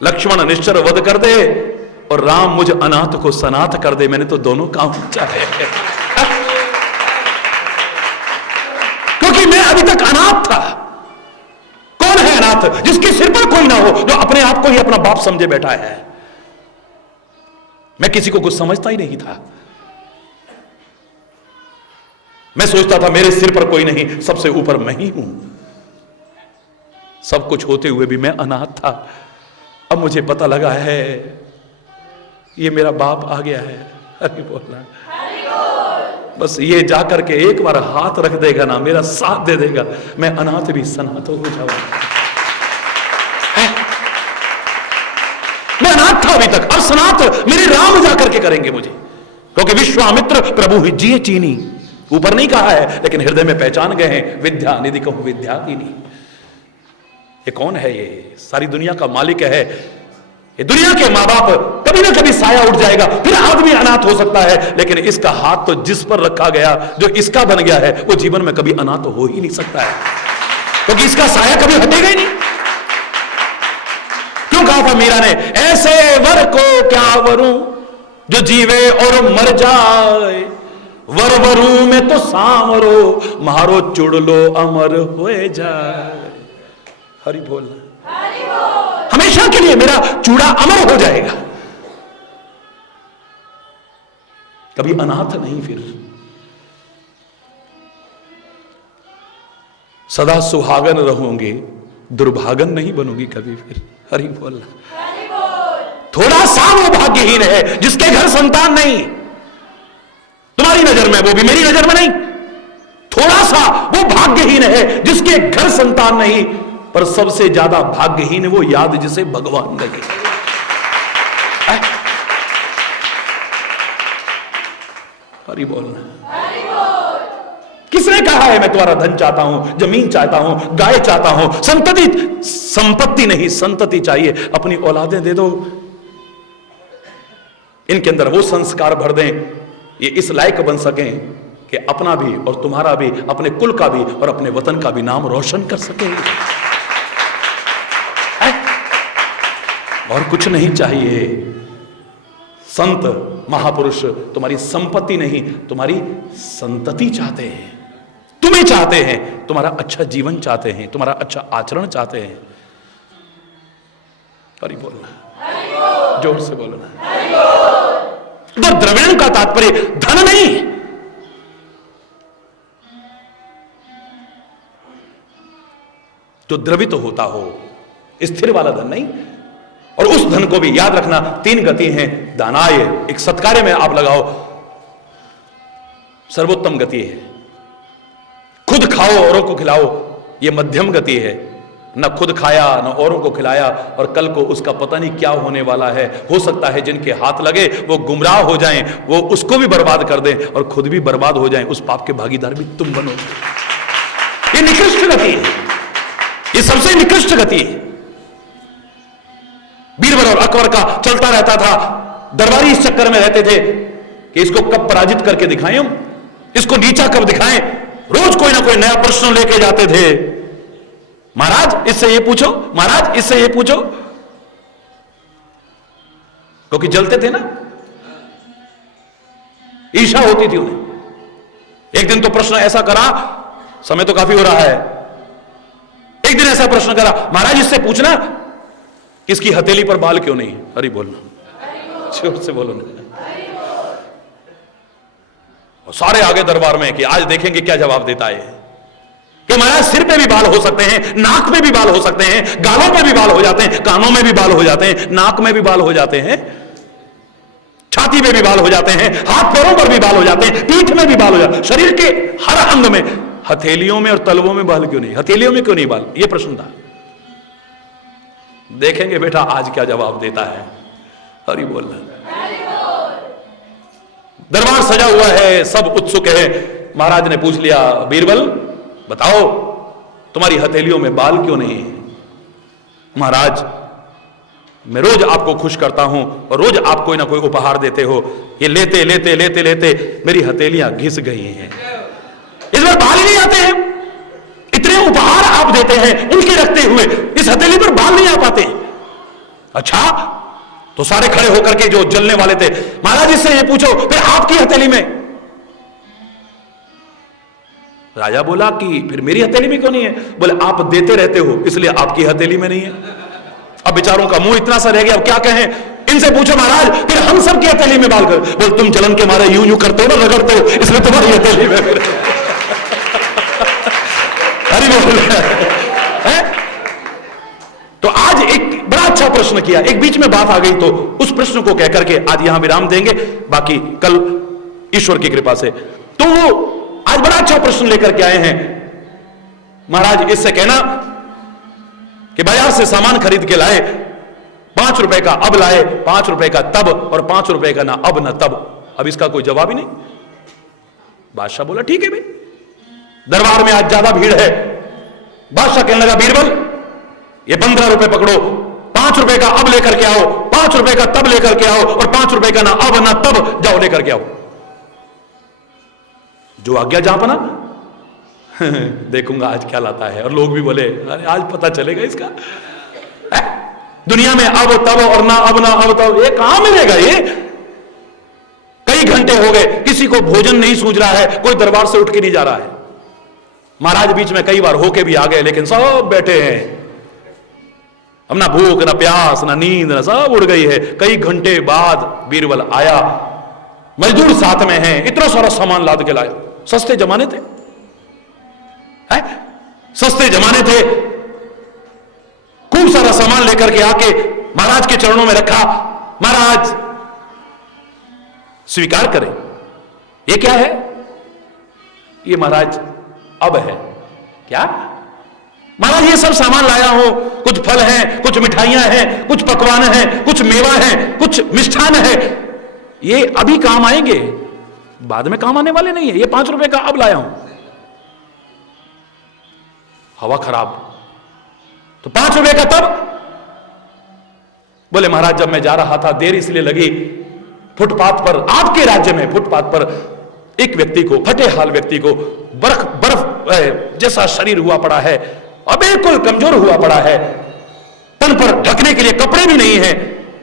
लक्ष्मण निश्चर वध कर दे और राम मुझ अनाथ को सनाथ कर दे। मैंने तो दोनों काम चाहे, क्योंकि मैं अभी तक अनाथ था। कौन है अनाथ? जिसके सिर पर कोई ना हो, जो अपने आप को ही अपना बाप समझे बैठा है। मैं किसी को कुछ समझता ही नहीं था। मैं सोचता था मेरे सिर पर कोई नहीं, सबसे ऊपर मैं ही हूं। सब कुछ होते हुए भी मैं अनाथ था। अब मुझे पता लगा है ये मेरा बाप आ गया है। अरे बोलना। बस ये जाकर के एक बार हाथ रख देगा ना, मेरा साथ दे देगा, मैं अनाथ भी सनाथ हो जाऊंगा। मैं अनाथ था अभी तक, अब सनाथ मेरे राम जाकर के करेंगे मुझे, क्योंकि विश्वामित्र प्रभु जिये चीनी, ऊपर नहीं कहा है लेकिन हृदय में पहचान गए हैं, विद्या निधि कहूं विद्या दीनी। ये कौन है? ये सारी दुनिया का मालिक है, ये दुनिया के मां बाप। कभी ना कभी साया उठ जाएगा, फिर आदमी अनाथ हो सकता है, लेकिन इसका हाथ तो जिस पर रखा गया, जो इसका बन गया है, वो जीवन में कभी अनाथ हो ही नहीं सकता है, क्योंकि इसका साया कभी हटेगा ही नहीं। क्यों कहा था मीरा ने, ऐसे वर को क्या वरूं जो जीवे और मर जाए, वर वरू में तो सांवरो मारो चुड़ लो अमर होए जाए। हरि बोल, हमेशा के लिए मेरा चूड़ा अमर हो जाएगा, कभी अनाथ नहीं, फिर सदा सुहागन रहूंगे, दुर्भागन नहीं बनूंगी कभी फिर। हरि बोल। थोड़ा सा वो भाग्यहीन है जिसके घर संतान नहीं, तुम्हारी नजर में वो भी मेरी नजर में नहीं, थोड़ा सा वो भाग्यहीन है जिसके घर संतान नहीं, पर सबसे ज्यादा भाग्यहीन वो याद जिसे भगवान लगे। हरि बोलना। किसने कहा है मैं तुम्हारा धन चाहता हूं, जमीन चाहता हूं, गाय चाहता हूं, संपत्ति नहीं, संतति चाहिए। अपनी औलादें दे दो, इनके अंदर वो संस्कार भर दें, ये इस लायक बन सकें कि अपना भी और तुम्हारा भी, अपने कुल का भी और अपने वतन का भी नाम रोशन कर सकें। और कुछ नहीं चाहिए। संत महापुरुष तुम्हारी संपत्ति नहीं, तुम्हारी संतति चाहते हैं, तुम्हें चाहते हैं, तुम्हारा अच्छा जीवन चाहते हैं, तुम्हारा अच्छा आचरण चाहते हैं। हरि बोलना, जोर से बोलना। तो द्रविण का तात्पर्य धन नहीं, जो द्रवित होता हो, स्थिर वाला धन नहीं। और उस धन को भी याद रखना, 3 गति हैं दानाय, एक सत्कार्य में आप लगाओ, सर्वोत्तम गति है। खुद खाओ औरों को खिलाओ, यह मध्यम गति है। न खुद खाया न औरों को खिलाया, और कल को उसका पता नहीं क्या होने वाला है। हो सकता है जिनके हाथ लगे वो गुमराह हो जाएं, वो उसको भी बर्बाद कर दें और खुद भी बर्बाद हो जाएं, उस पाप के भागीदार भी तुम बनो। ये निकृष्ट गति है, ये सबसे निकृष्ट गति है। बीरबल और अकबर का चलता रहता था, दरबारी इस चक्कर में रहते थे कि इसको कब पराजित करके दिखाएं हम, इसको नीचा कब दिखाएं। रोज कोई ना कोई नया प्रश्न लेके जाते थे, महाराज इससे ये पूछो, महाराज इससे ये पूछो, क्योंकि जलते थे ना, ईर्ष्या होती थी उन्हें। एक दिन तो प्रश्न ऐसा करा, समय तो काफी हो रहा है, एक दिन ऐसा प्रश्न करा, महाराज इससे पूछना इसकी हथेली पर बाल क्यों नहीं। हरि बोलना, जोर से बोलो ना। और सारे आगे दरबार में कि आज देखेंगे क्या जवाब देता है, कि महाराज सिर पे भी बाल हो सकते हैं, नाक पे भी बाल हो सकते हैं, गालों पे भी बाल हो जाते हैं, कानों में भी बाल हो जाते हैं, नाक में भी बाल हो जाते हैं, छाती पे भी बाल हो जाते हैं, हाथ पैरों पर भी बाल हो जाते हैं, पीठ में भी बाल हो जाते हैं, शरीर के हर अंग में। हथेलियों में और तलवों में बाल क्यों नहीं, हथेलियों में क्यों नहीं बाल, यह प्रश्न था। देखेंगे बेटा आज क्या जवाब देता है। हरि बोल। दरबार सजा हुआ है, सब उत्सुक है। महाराज ने पूछ लिया, बीरबल बताओ तुम्हारी हथेलियों में बाल क्यों नहीं है। महाराज मैं रोज आपको खुश करता हूं और रोज आप कोई ना कोई उपहार देते हो, ये लेते लेते लेते लेते मेरी हथेलियां घिस गई हैं, इस बार बाल ही नहीं आते हैं। इतने उपहार आप देते हैं, उनके रखते हुए इस हथेली पर बाल नहीं आ पाते। अच्छा, तो सारे खड़े होकर के जो जलने वाले थे, महाराज इससे ये पूछो फिर आपकी हथेली में। राजा बोला कि फिर मेरी हथेली में क्यों नहीं है। बोले आप देते रहते हो इसलिए आपकी हथेली में नहीं है। अब बेचारों का मुंह इतना सा रह गया, अब क्या कहें। इनसे पूछो महाराज फिर हम सब की हथेली में बाल कर। बोल तुम जलन के मारे यूं यूं करते हो ना, रगड़ते हो, इसलिए तुम्हारी हथेली में फिर। हरि बोल। तो आज एक बड़ा अच्छा प्रश्न किया, एक बीच में बात आ गई तो उस प्रश्न को कहकर के आज यहां विराम देंगे, बाकी कल ईश्वर की कृपा से तो वो आज बड़ा अच्छा प्रश्न लेकर के आए हैं। महाराज इससे कहना कि बाजार से सामान खरीद के लाए, 5 रुपए का अब लाए, 5 रुपए का तब, और 5 रुपए का ना अब ना तब। अब इसका कोई जवाब ही नहीं। बादशाह बोला ठीक है भाई, दरबार में आज ज्यादा भीड़ है। बादशाह कहने लगा बीरबल ये 15 रुपए पकड़ो, 5 रुपए का अब लेकर के आओ, 5 रुपए का तब लेकर के आओ, और 5 रुपए का ना अब ना तब जाओ लेकर के आओ। जो आज्ञा जापना देखूंगा आज क्या लाता है। और लोग भी बोले अरे आज पता चलेगा इसका। दुनिया में अब तब और ना अब ना अब तब ये कहां मिलेगा? ये कई घंटे हो गए, किसी को भोजन नहीं सूझ रहा है, कोई दरबार से उठ के नहीं जा रहा है। महाराज बीच में कई बार होके भी आ गए, लेकिन सब बैठे हैं। अब ना भूख ना प्यास ना नींद ना, सब उड़ गई है। कई घंटे बाद बीरबल आया, मजदूर साथ में हैं, इतना सारा सामान लाद के लाया। सस्ते जमाने थे, सस्ते जमाने थे। खूब सारा सामान लेकर के आके महाराज के चरणों में रखा। महाराज स्वीकार करें। ये क्या है? ये महाराज अब है। क्या? महाराज ये सब सामान लाया हूं, कुछ फल हैं, कुछ मिठाइयां हैं, कुछ पकवान हैं, कुछ मेवा है, कुछ मिष्ठान है। ये अभी काम आएंगे, बाद में काम आने वाले नहीं है। ये 5 रुपए का अब लाया हूं। हवा खराब, तो 5 रुपए का तब। बोले महाराज जब मैं जा रहा था, देर इसलिए लगी, फुटपाथ पर, आपके राज्य में फुटपाथ पर एक व्यक्ति को, फटे हाल व्यक्ति को बर्फ जैसा शरीर हुआ पड़ा है और बिल्कुल कमजोर हुआ पड़ा है, तन पर ढकने के लिए कपड़े भी नहीं है,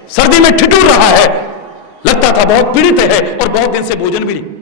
सर्दी में ठिठुर रहा है, लगता था बहुत पीड़ित है और बहुत दिन से भोजन भी नहीं।